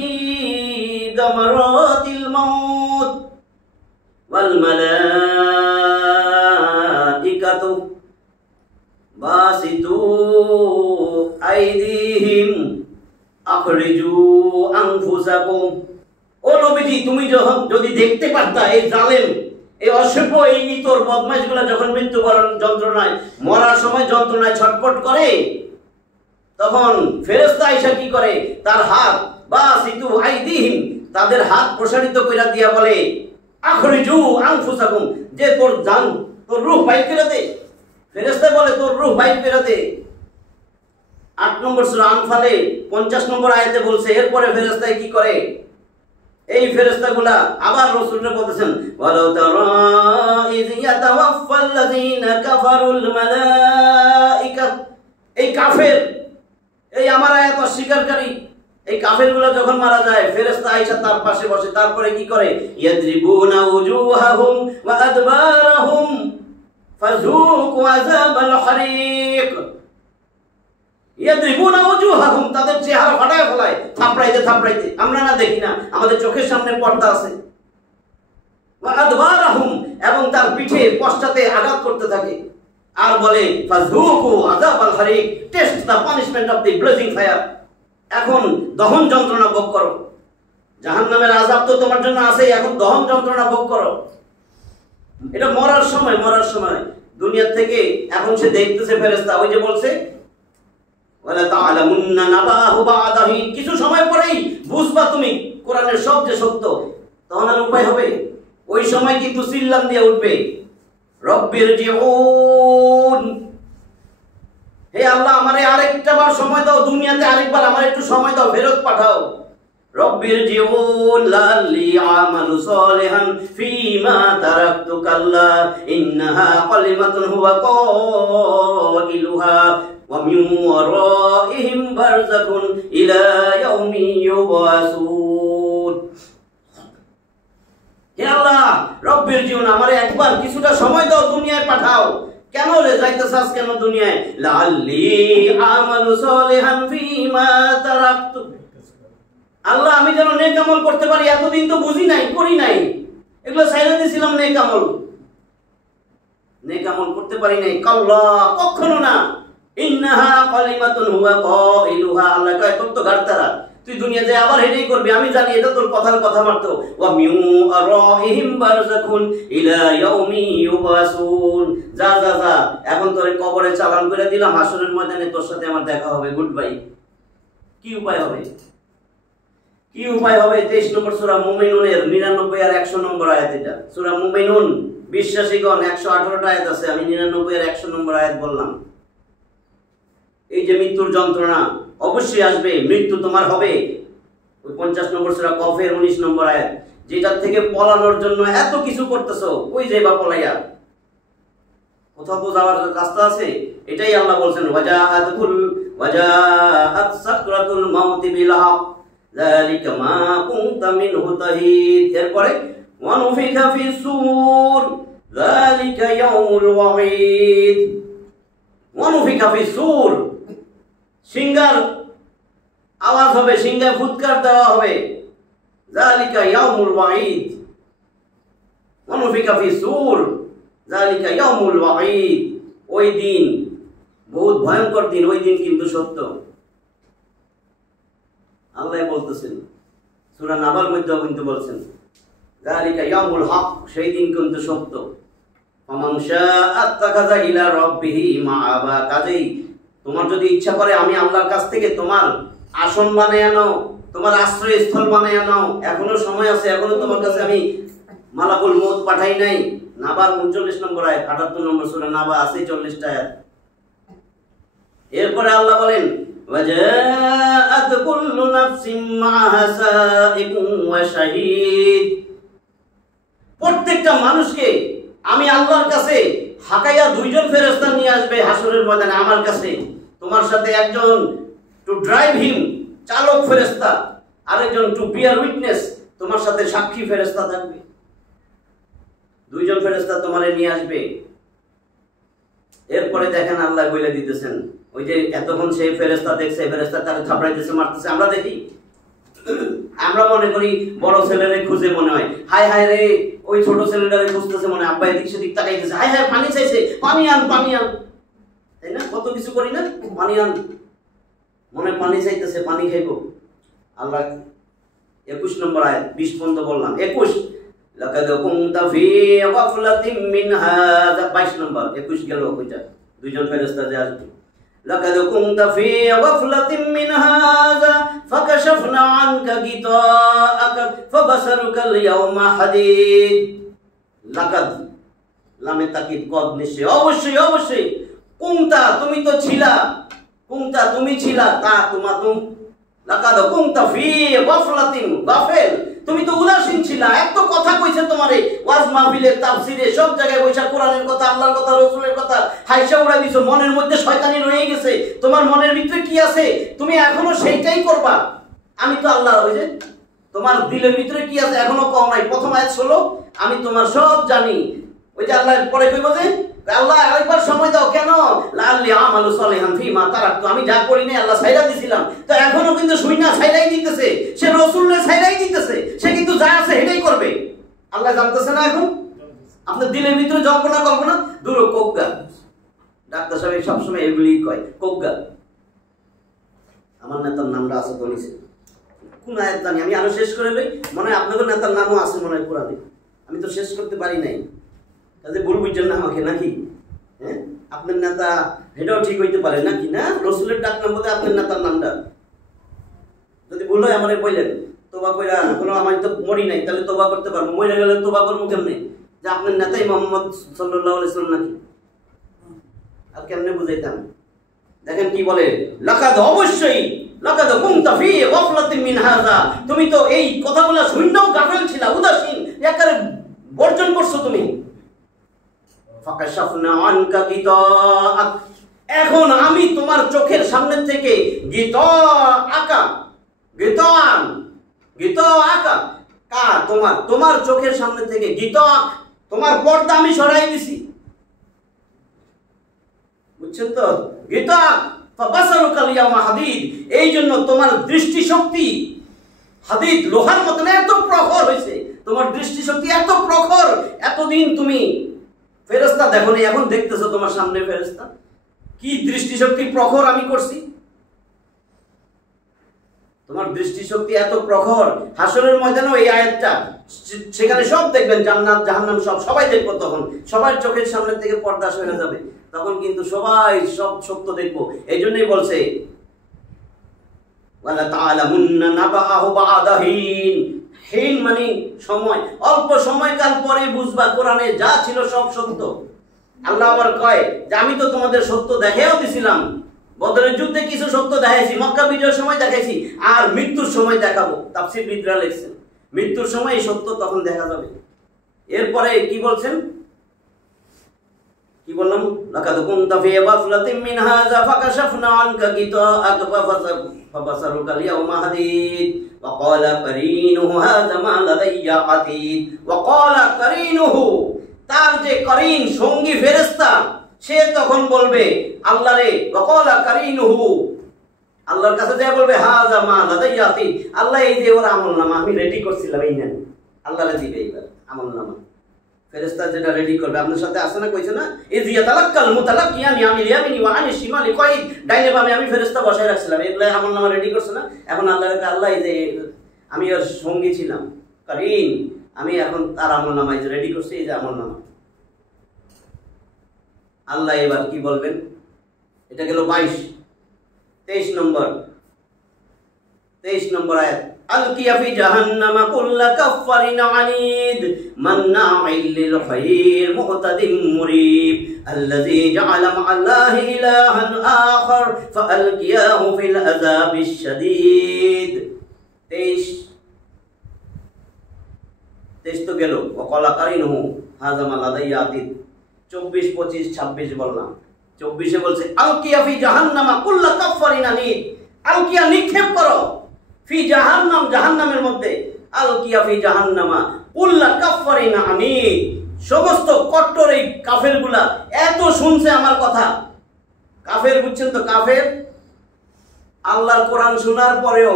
গামারাতিল মাউত ওয়াল মালাইকাতু বাসিতু আইদিহিম আখরিজু আনফুসাকুম। ও নবীজি, তুমি যদি দেখতে পারতা এই জালেম, এই অসভ্য, এই ইতর বদমাইশগুলা যখন মৃত্যুবরণ যন্ত্রণায়, মরার সময় যন্ত্রণায় ছটফট করে, তখন ফেরেশতা আয়েশা কি করে? তার হাত বাসিতু আইদিহিম, তাদের হাত প্রসারিত কইরা দিয়া বলে, আখরিজু আনফুসাকুম, যে তোর জান, তোর রূহ বাইর করে দে। ফেরেশতা বলে, তোর রূহ বাইর করে দে। 8 নম্বর সূরা আনফালে 50 নম্বর আয়াতে বলছে। এরপরে ফেরেশতায় কি করে? এই ফেরেশতাগুলা আবার রাসূলকে বলতেছেন, ওয়ালা তারা ইয ইয়াতাওয়াফাল্লাযিনা কাফারুল মালাইকা, এই কাফের, এই আমার আয়াত অস্বীকারী, এই কাফেরগুলা যখন মারা যায়, ফেরেশতা আয়েশা তার পাশে বসে, তারপরে কি করে? ইয়াদরিবুনা উজুহাহুম ওয়া আদবারাহুম ফাযুকু আযাবাল হারিক। ইয়াদরিবুনা উজুহাহুম, তাদের চেহারা ফাটায় ফেলায়, থাপড়াইতে। আমরা না দেখি না, আমাদের চোখের সামনে পর্দা আছে। ওয়া আদবারাহুম, এবং তার পিঠে পশ্চাতে আঘাত করতে থাকে, আর বলে ফাযুকু আযাবাল হারিক, taste the punishment of the blazing fire. এখন দহন যন্ত্রণা ভোগ করো। জাহান্নামের আযাব তো তোমার জন্য আছে, এখন দহন যন্ত্রণা ভোগ করো। এটা মরার সময় দুনিয়া থেকে এখন সে দেখতেছে ফেরেশতা, ওই যে বলছে ওয়ালা তা'লামুন্না নাবাহু বা'দা হিন, কিছু সময় পরেই বুঝবা তুমি কোরআনের সব যে সত্য। তখন আর উপায় হবে? ওই সময় কিন্তু চিল্লান দিয়ে উঠবে, রব্বির জিউন, হে আল্লাহ আমারে আরেকটা বার সময় দাও, দুনিয়াতে আরেকবার আমার একটু সময় দাও, ফেরত পাঠাও। রব্বির জিউন লাল্লি আমালু সালিহান ফীমা তারাকতু কাল্লা ইন্নাহা কালিমাতুন হুয়া কাইলুহা ওয়া মিন ওয়ারাইহিম বারযাকুন ইলা ইয়াউমি ইউবাসুন। হে আল্লাহ রব্বির জিউন, আমারে একবার কিছুটা সময় দাও, দুনিয়ায় পাঠাও। কেন রে যাইতেছাস কেন দুনিয়ায়? লাল্লি আমালু সালিহান ফীমা তারাকতু, আল্লাহ আমি যেন নেক আমল করতে পারি, এতদিন তো বুঝি নাই, করি নাই, এগুলো ছাইড়া দিয়েছিলাম, নেক আমল করতে পারি নাই। কাল্লা, কখনো না। ইন্নাহা কালিমাতুন হুয়া কাইলুহা, আল্লাহ কয় তোর তো গাড়তারা, তুই দুনিয়া যায় আবার হেডেই করবি, আমি জানি এটা তোর কথার কথা মাত্র। ওয়া মিন আরাইহিম বারযাকুন ইলা ইয়াউমি ইউবাসুন, যা যা যা, এখন তোরে কবরে চালান করে দিলাম, হাসরের ময়দানে তোর সাথে আমার দেখা হবে, গুড বাই। কি উপায় হবে? 23 নম্বর সূরা মুমিনুনের 99 আর 100 নম্বর আয়াত। এটা সূরা মুমিনুন, বিশ্বাসীগণ 118টা আয়াত আছে, আমি 99 আর 100 নম্বর আয়াত বললাম। এই যে মৃত্যুর যন্ত্রণা অবশ্যই আসবে, মৃত্যু তোমার হবে। ওই 50 নম্বর সূরা কফের 19 নম্বর আয়াত, যেটার থেকে পলানোর জন্য এত কিছু করতেছো, ওই যে বা পলাইয়া কোথাও তো যাওয়ার রাস্তা আছে। এটাই আল্লাহ বলছেন, ওয়াজাআত সাকরাতুল মাউতি বিল হক যালিকা মা কুনতা মিনহু তাহিদ। এরপরে ওয়ানুফিকা ফিস সূর যালিকা ইয়াউমুল ওয়াঈদ। ওয়ানুফিকা ফিস সূর, সিংহার আওয়াজ হবে, সিংহায় ফুৎকার দেওয়া হবে, যালিকা ইয়াউমুল ওয়াঈদ। ওয়ানুফিকা ফিস সূর যালিকা ইয়াউমুল ওয়াঈদ, ওই দিন বহুত ভয়ঙ্কর দিন, ওই দিন কিন্তু সত্য। আল্লাহ বলতেছেন সূরা নাবাল মধ্যে কিন্তু বলছেন যালিকা ইয়াউমুল হক, সেই দিন কিন্তু সত্য। ফামান শাআ আত্তাখাযা ইলা রাব্বিহি মাআবা, কাজেই তোমার যদি ইচ্ছা করে আমি আল্লাহর কাছ থেকে তোমার আসন বানায় নাও, তোমার আশ্রয়স্থল বানায় নাও, এখনো সময় আছে, এখনো তোমার কাছে আমি মালাকুল মউত পাঠাই নাই। নাবার 39 নম্বর আয়াত, 78 নম্বর সূরা নাবা আছে 40টা আয়াত। এরপরে আল্লাহ বলেন ওয়াজাআত কুল্লু নাফসিন মা'আহা সাইকুন ওয়া শাহীদ, প্রত্যেকটা মানুষকে আমি আল্লাহর কাছে হাকাইয়া দুইজন ফেরেশতা নিয়ে আসবে হাসরের ময়দানে আমার কাছে। তোমার সাথে একজন টু ড্রাইভ হিম, চালক ফেরেশতা, আরেকজন টু বিয়ার উইটনেস, তোমার সাথে সাক্ষী ফেরেশতা থাকবে। দুইজন ফেরেশতা তোমারে নিয়ে আসবে। এরপরে দেখেন আল্লাহ বলে দিতেছেন, ওই যে এতক্ষণ সেই ফেরেশতা দেখছে, ফেরেশতা তারে থাপড়াইতেছে, মারতেছে, আমরা দেখি, আমরা মনে করি বড় ছেলেরে খুঁজে মনে হয়, হায় হায় রে ওই ছোট ছেলেটারে খুঁজতেছে, মনে আব্বা এদিক সেদিক তাকাইতেছে, হায় হায় পানি চাইছে, পানি আন পানি আন, তাই না? কত কিছু করি না, পানি আন, মনে পানি চাইতেছে, পানি খাইবো। আল্লাহ 21 নম্বর আয়াত 20 পর্যন্ত বললাম, 21 লাকাদ কুনতা ফি গাফলাতিন মিন হাযা, 22 নম্বর 21 গেল, ওইটা দুইজন ফেরেশতা যে আসবে। লাকাদ কুনতা ফি গাফলাতিন মিন হাযা ফাকাশাফনা আনকা গিতাআকা ফাবাসারুকা আল-ইয়াওমা হাদীদ। লাকাদ, লামে তাকিদ, কদ, নিশ্চয়, অবশ্যই অবশ্যই, কুনতা তুমি তো ছিলা, কুনতা তুমি ছিলা, তা তুমাতুম, লাকাদ কুনতা ফি গাফলাতিন, গাফেল, তুমি তো উদাসীন ছিলা। এত কথা কইছে তোমারে ওয়াজ মাহফিলে, তাফসিরে, সব জায়গায় বৈশা কোরআনের কথা, আল্লাহর কথা, রাসূলের কথা হাইসা উড়া দিছো, মনের মধ্যে শয়তানি রয়ে গেছে। তোমার মনের ভিতরে কি আছে তুমি এখনো সেইটাই করবা। আমি তো আল্লাহ, ওই যে তোমার দিলের ভিতরে কি আছে এখনো কম নাই। প্রথম আয়াত হলো আমি তোমার সব জানি। ওই যে আল্লাহ পরে কইব যে আল্লাহ আরেকবার সময় দাও, কেন? লাল্লি আমালু সালিহান ফীমা তারাকতু, আমি যা করি নাই আল্লাহ ছাইড়া দিছিলাম, তো এখনো কিন্তু শুইনা ছাইড়াই দিতেছে, সে রাসূলকে ছাইড়াই দিতেছে, সে কিন্তু যা আছে সেটাই করবে। আল্লাহ জানতেছে না এখন আপনার দিলের ভিতরে জল্পনা কল্পনা দূর কোগা। ডাক্তার সাহেব সবসময় এগুলি কয়, কোগা। আমার নেতার নামটা আছে বলেছে, কোন আয়াত জানি, আমি আরো শেষ করে লই, মনে হয় আপনাদের নেতার নামও আছে মনে হয় কোরআনে, আমি তো শেষ করতে পারি নাই, কাজে ভুল বুঝছেন না আমাকে নাকি? হ্যাঁ, আপনার নেতা এটাও ঠিক হইতে পারে নাকি? না, রসুলের ডাক নাম বলতে আপনার নেতার নামটা যদি ভুল হয় আমার বললেন, তোবা কইরা কোনো, আমি তো মরি নাই, তাহলে তোবা করতে পারবো, মরে গেলে তোবা করবো কেমনে যে আপনার নেতাই মোহাম্মদ সাল্লাল্লাহু আলাইহি ওয়াসাল্লাম নাকি? আর কেমনে বুঝাইতাম? দেখেন কি বলে, লাকাদ অবশ্যই লাকাদ কুনতা ফি গাফলাতিন মিন হাযা, তুমি তো এই কথাগুলো শুননাও গাফেল ছিলা, উদাসীন, একেবারে বর্জন করছো তুমি। ফাকাশাফনা আনকা গিতাআক, এখন আমি তোমার চোখের সামনে থেকে তোমার চোখের সামনে থেকে তোমার পর্দা আমি সরাই দিছি, বুঝছেন তো? হাদিদ, এই জন্য তোমার দৃষ্টিশক্তি হাদিদ লোহার মতন এত প্রখর হয়েছে, তোমার দৃষ্টিশক্তি এত প্রখর, এতদিন তুমি ফেরেশতা দেখো না, এখন দেখতেছো তোমার সামনে ফেরেশতা, কি দৃষ্টিশক্তি প্রখর আমি করছি, তোমার দৃষ্টিশক্তি এত প্রখর। হাসরের ময়দানেও এই আয়াতটা, সেখানে সব দেখবেন, জান্নাত জাহান্নাম সবাই দেখবো, তখন সবার চোখের সামনে থেকে পর্দা সরে যাবে, তখন কিন্তু সবাই সব সত্য দেখবো। এই জন্যই বলছে ওয়ালা তাআলামুন্না নাবাহু বা'দা হিন, হিন মানে সময়, অল্প সময়কাল পরে বুঝবা কোরআনে যা ছিল সব সত্য। আল্লাহ আবার কয় যে আমি তো তোমাদের সত্য দেখাইও দিছিলাম, বদরের যুদ্ধে কিছু সত্য দেখাইছি, মক্কা বিজয়ের সময় দেখাইছি, আর মৃত্যুর সময় দেখাবো। তাফসীরবিদরা লিখছেন মৃত্যুর সময় এই সত্য তখন দেখা যাবে। এরপরে কি বলছেন, কি বললাম, লাকাদ কুনতা ফি গাফলাতিন মিন হাযা ফাকাশাফনা আনকা গিতাআক ফাবাসারুকা আল-ইয়াওমা হাদীদ ওয়া ক্বালা কারীনুহু হাযা মা লাদাইয়া আতীদ ওয়া ক্বালা কারীনুহু, তার যে করিন সঙ্গী ফেরেশতা, সে তখন বলবে আল্লাহরে, ওয়া ক্বালা কারীনুহু, আল্লাহর কাছে যায় বলবে হাযা মা লাদাইয়া আতীদ, আল্লাহ এই যে ওর আমলনামা আমি রেডি করছিলাম, এই নেন, আল্লাহরে দিবে এইবার আমলনামা। ফেরেশতা যেটা রেডি করবে, আপনার সাথে আছে না, কইছে না, ইযিয়া তালাক্কাল মুতালাক্কিয়ানি আমিল ইয়ামিনি ওয়া আনিশ শিমালি কয়দ, ডাইনে বামে আমি ফেরেশতা বসায় রাখছিলাম, এগুলা আমলনামা রেডি করছে না। এখন আল্লাহকে, আল্লাহ এই যে আমি ওর সঙ্গী ছিলাম কারীন, আমি এখন তার আমলনামা এই যে রেডি করছি, এই যে আমলনামা। আল্লাহ এবার কি বলবেন, এটা গেল 22। 23 নম্বর আয়াত, আলকিয়া ফি জাহান্নামা কুল্লা কাফফারিন আনিদ মান্না'ইল লিল খায়র মুহতাদিম মুরিব আল্লাযী জা'আলা মা'আল্লাহি ইলাহান আখার ফাআলকিয়াহু ফিল আযাবিশ শাদীদ। 23 তো গেল, ওয়া ক্বালা কারিনুহু হাযা মা লাদাইয়া আতীদ। 24, 25, 26 বললাম। 24 এ বলছে আলকিয়া ফি জাহান্নামা কুল্লা কাফফারিন আনিদ, আলকিয়া নিক্ষেপ করো, ফি জাহান্নাম জাহান্নামের মধ্যে, আলকিয়া ফি জাহান্নামা কুল্লা কাফফারিন আনিদ, সমস্ত কট্টর এই কাফেরগুলা এত শুনছে আমার কথা। কাফের বুঝছেন তো, কাফের আল্লাহর কোরআন শোনার পরেও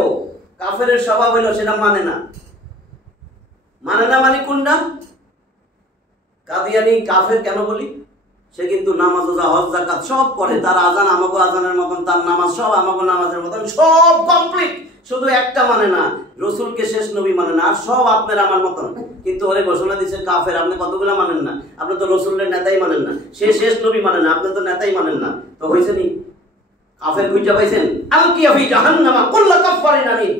কাফেরের স্বভাব হলো সেটা মানে না। মানে কোনটা? কাদিয়ানি কাফের কেন বলি? সে কিন্তু নামাজ রোজা হজ যাকাত সব করে, তার আজান আমাগো আজানের মতন, তার নামাজ সব আমাগো নামাজের মতন, সব কমপ্লিট, শুধু একটা মানে না, রসুলকে শেষ নবী মানে না, আর সব আপনার আমার মতন। কিন্তু ওরে ঘোষণা দিচ্ছে কাফের, আপনি কতগুলা মানেন না, আপনি তো রসুলের নেতাই মানেন না, সে শেষ নবী মানে না, আপনি তো নেতাই মানেন না, তো হয়েছে নি কাফের খুঁজে পাইছেন। আলকিয়া ফি জাহান্নামা কুল্লা কাফফারিন আনিদ,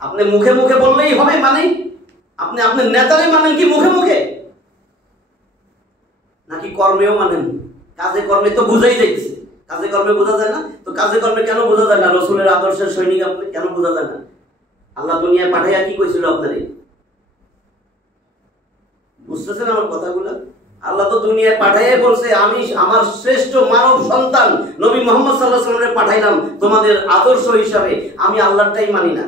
আপনি মুখে মুখে বললেই হবে মানে, আপনি আপনার নেতারে মানেন কি মুখে মুখে, নাকি কর্মেও মানেন? কাজে কর্মে তো বুঝাই যাইছে, কাজে কর্মে বোঝা যায় না, তো কাজে কর্মে কেন বোঝা যায় না? রসুলের আদর্শের সৈনিক আপনি, কেন বোঝা যায় না? আল্লাহ দুনিয়ায় পাঠাইয়া কি কইছিল আপনারে? বুঝতেছেন আমার কথাগুলো? আল্লাহ তো দুনিয়ায় পাঠাইয়া বলছে আমি আমার শ্রেষ্ঠ মানব সন্তান নবী মুহাম্মদ সাল্লাল্লাহু আলাইহি ওয়াসাল্লামকে পাঠাইলাম তোমাদের আদর্শ হিসাবে, আমি আল্লাহরটাই মানি না।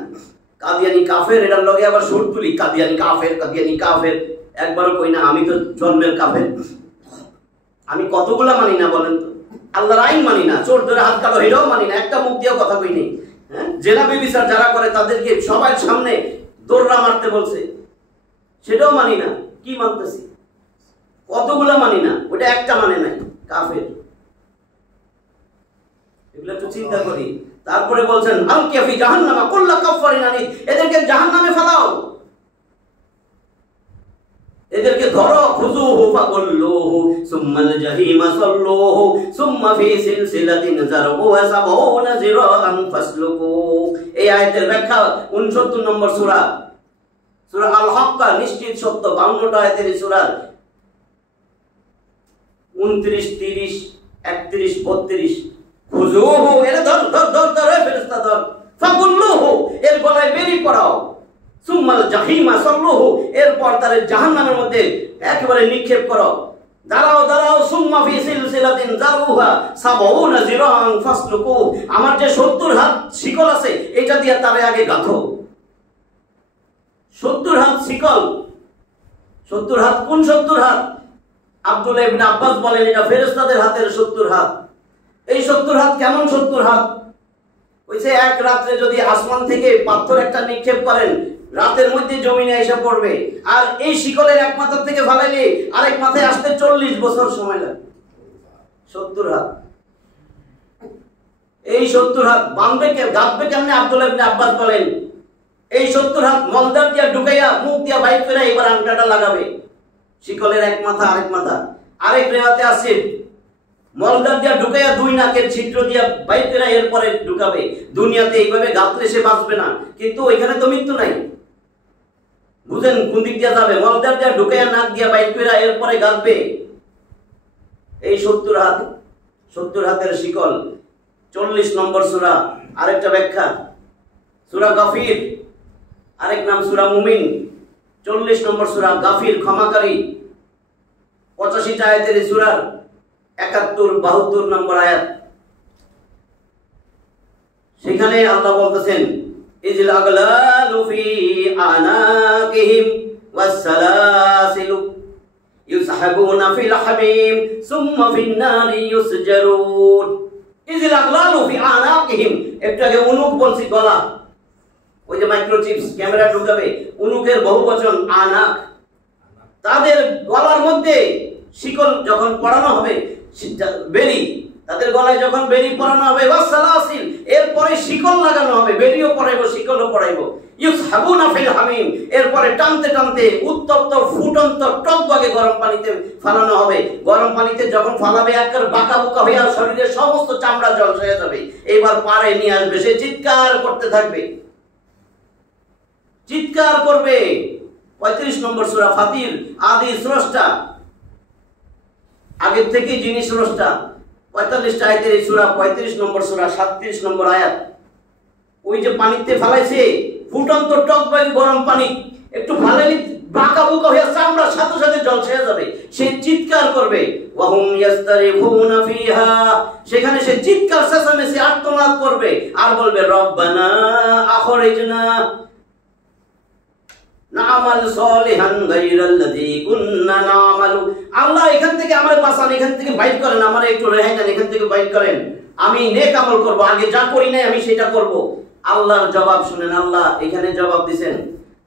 কাদিয়ানি কাফের, এটার লগে আবার সুর তুলি, কাদিয়ানি কাফের, একবারও কই না আমি তো জন্মের কাফের। আমি কতগুলা মানি না বলেন তো? আল্লাহর আইন মানি না, চোর ধরে হাত কাটো এটাও মানি না, একটা মুখ দিয়েও কথা কই নেই। হ্যাঁ, জেনা বেবিচার যারা করে তাদেরকে সবার সামনে দৌড়া মারতে বলছে, সেটাও মানি না। কি মানতেছি? কতগুলা মানি না, ওটা একটা মানে নাই, কাফের। এগুলো একটু চিন্তা করি। তারপরে বলছেন আলকিয়া ফি জাহান্নামা কুল্লা কাফফারিন আনিদ, এদেরকে জাহান্নামে ফেলাও, এদেরকে ধরো, খুযুহু ফাকুল্লুহু সুম্মাল জাহিমা সাল্লুহু সুম্মা ফি সিলসিলাতিন যারবুহা ৭০ যিরাআন ফাসলুকু। এই আয়াতের ব্যাখ্যা ৬৯ নম্বর সূরা, সূরা আল হাক্কা, নিশ্চিত সত্য, ৫২টা আয়াতের সূরা, ২৯, ৩০, ৩১, ৩২। খুযুহু, এর ধর ধর ধর ধর, ফেরেশতা ধর, ফাকুল্লুহু, এর গলায় বেরি পড়াও, সুম্মাল জাহিমা সাল্লুহু, এরপর তারে জাহান্নামের মধ্যে একেবারে নিক্ষেপ করো, দাঁড়াও দাঁড়াও, সুম্মা ফি সিলসিলাতিন যারউহা ৭০ যিরাআন ফাসলুকু, আমার যে ৭০ হাত শিকল আছে এটা দিয়ে তারে আগে গাঁথো। ৭০ হাত শিকল, ৭০ হাত, কোন ৭০ হাত? আব্দুল্লাহ ইবনে আব্বাস বলেন এটা ফেরেশতাদের হাতের ৭০ হাত। এই ৭০ হাত কেমন ৭০ হাত? ওইছে এক রাত্রে যদি আসমান থেকে পাথর একটা নিক্ষেপ করেন, রাতের মধ্যে জমিনে এসে পড়বে, আর এই শিকলের এক মাথা থেকে ফালাইলে আরেক মাথায় আসতে ৪০ বছর সময় লাগে। ৭০ হাত, এই ৭০ হাত বাঁধবে কে, গাঁথবে কেমনে? আব্দুল্লাহ ইবনে আব্বাস বলেন এই ৭০ হাত মলদার দিয়া ঢুকাইয়া মুখ দিয়া বাইর করে এবার আংটাটা লাগাবে, শিকলের এক মাথা আরেক মাথা। আরেক রেওয়াতে আছে মলদার দিয়া ঢুকাইয়া ২ নাকের ছিদ্র দিয়া বাইর করে এরপরে ঢুকাবে। দুনিয়াতে এইভাবে গাঁথলে সে বাঁচবে না, কিন্তু ওইখানে তো মৃত্যু নাই, বুঝেন কোন দিক দিয়া যাবে? মলদার দিয়া ঢুকাইয়া নাক দিয়া বাইর করে এরপরে গাঁথবে। এই ৭০ হাত, ৭০ হাতের শিকল। ৪০ নম্বর সূরা, আরেকটা ব্যাখ্যা, সূরা গাফির, আরেক নাম সূরা মুমিন। ৪০ নম্বর সূরা গাফির, ক্ষমাকারী। ৮৫টা আয়াতের সূরার ৭১, ৭২ নম্বর আয়াত, সেখানে আল্লাহ বলতেছেন ইজিল আগলালু ফি আনাকিহিম ওয়াসসালাসিলু ইউসহাবুনা ফিল হামিম সুম্মা ফিন নারি ইউসজারুন। ইজিল আগলালু ফি আনাকিহিম, একটু আগে উনুক বলছি, গলা, ওই যে মাইক্রোচিপস ক্যামেরা ঢুকাবে, উনুকের বহুবচন আনাক, তাদের গলার মধ্যে শিকল যখন পরানো হবে, বেরি, তাদের গলায় যখন বেরি পরানো হবে, ওয়াসসালাসিল, এরপরে শিকল লাগানো হবে, বেরিও পরাইবো শিকলও পরাইবো, ইউসহাবুনা ফিল হামিম, এরপরে টানতে টানতে উত্তপ্ত ফুটন্ত টকবগে গরম পানিতে ফালানো হবে। গরম পানিতে যখন ফালাবে একবার বাঁকা বুকা হয়ে শরীরের সমস্ত চামড়া জলস হয়ে যাবে, এবার পারে নিয়ে আসবে, সে চিৎকার করতে থাকবে, চিৎকার করবে। ৩৫ নম্বর সূরা ফাতির, আদি স্রষ্টা, আগের থেকে যিনি স্রষ্টা। ৪৫টা আয়াতের এই সূরা, ৩৫ নম্বর সূরা, ৩৭ নম্বর আয়াত। ওই যে পানিতে ফালাইছে ফুটন্ত টকবগে গরম পানি, একটু ফালাইলে বাঁকা বুকা হয়ে চামড়ার সাথে সাথে জলস হয়ে যাবে, সে চিৎকার করবে। ওয়াহুম ইয়াস্তারিফুনা ফিহা, সেখানে সে চিৎকার চেঁচামেচি আর্তনাদ করবে আর বলবে রব্বানা আখরিজনা না'মাল সলিহান গায়রাল্লাযী কুননা না'মালু, আল্লাহ এখান থেকে আমারে বাঁচান, এখান থেকে বাইর করেন, আমারে একটু রেহাই দেন, এখান থেকে বাইর করেন, আমি নেক আমল করব, আগে যা করি নাই আমি সেটা করব। আল্লাহর জবাব শুনেন, আল্লাহ এখানে জবাব দিবেন,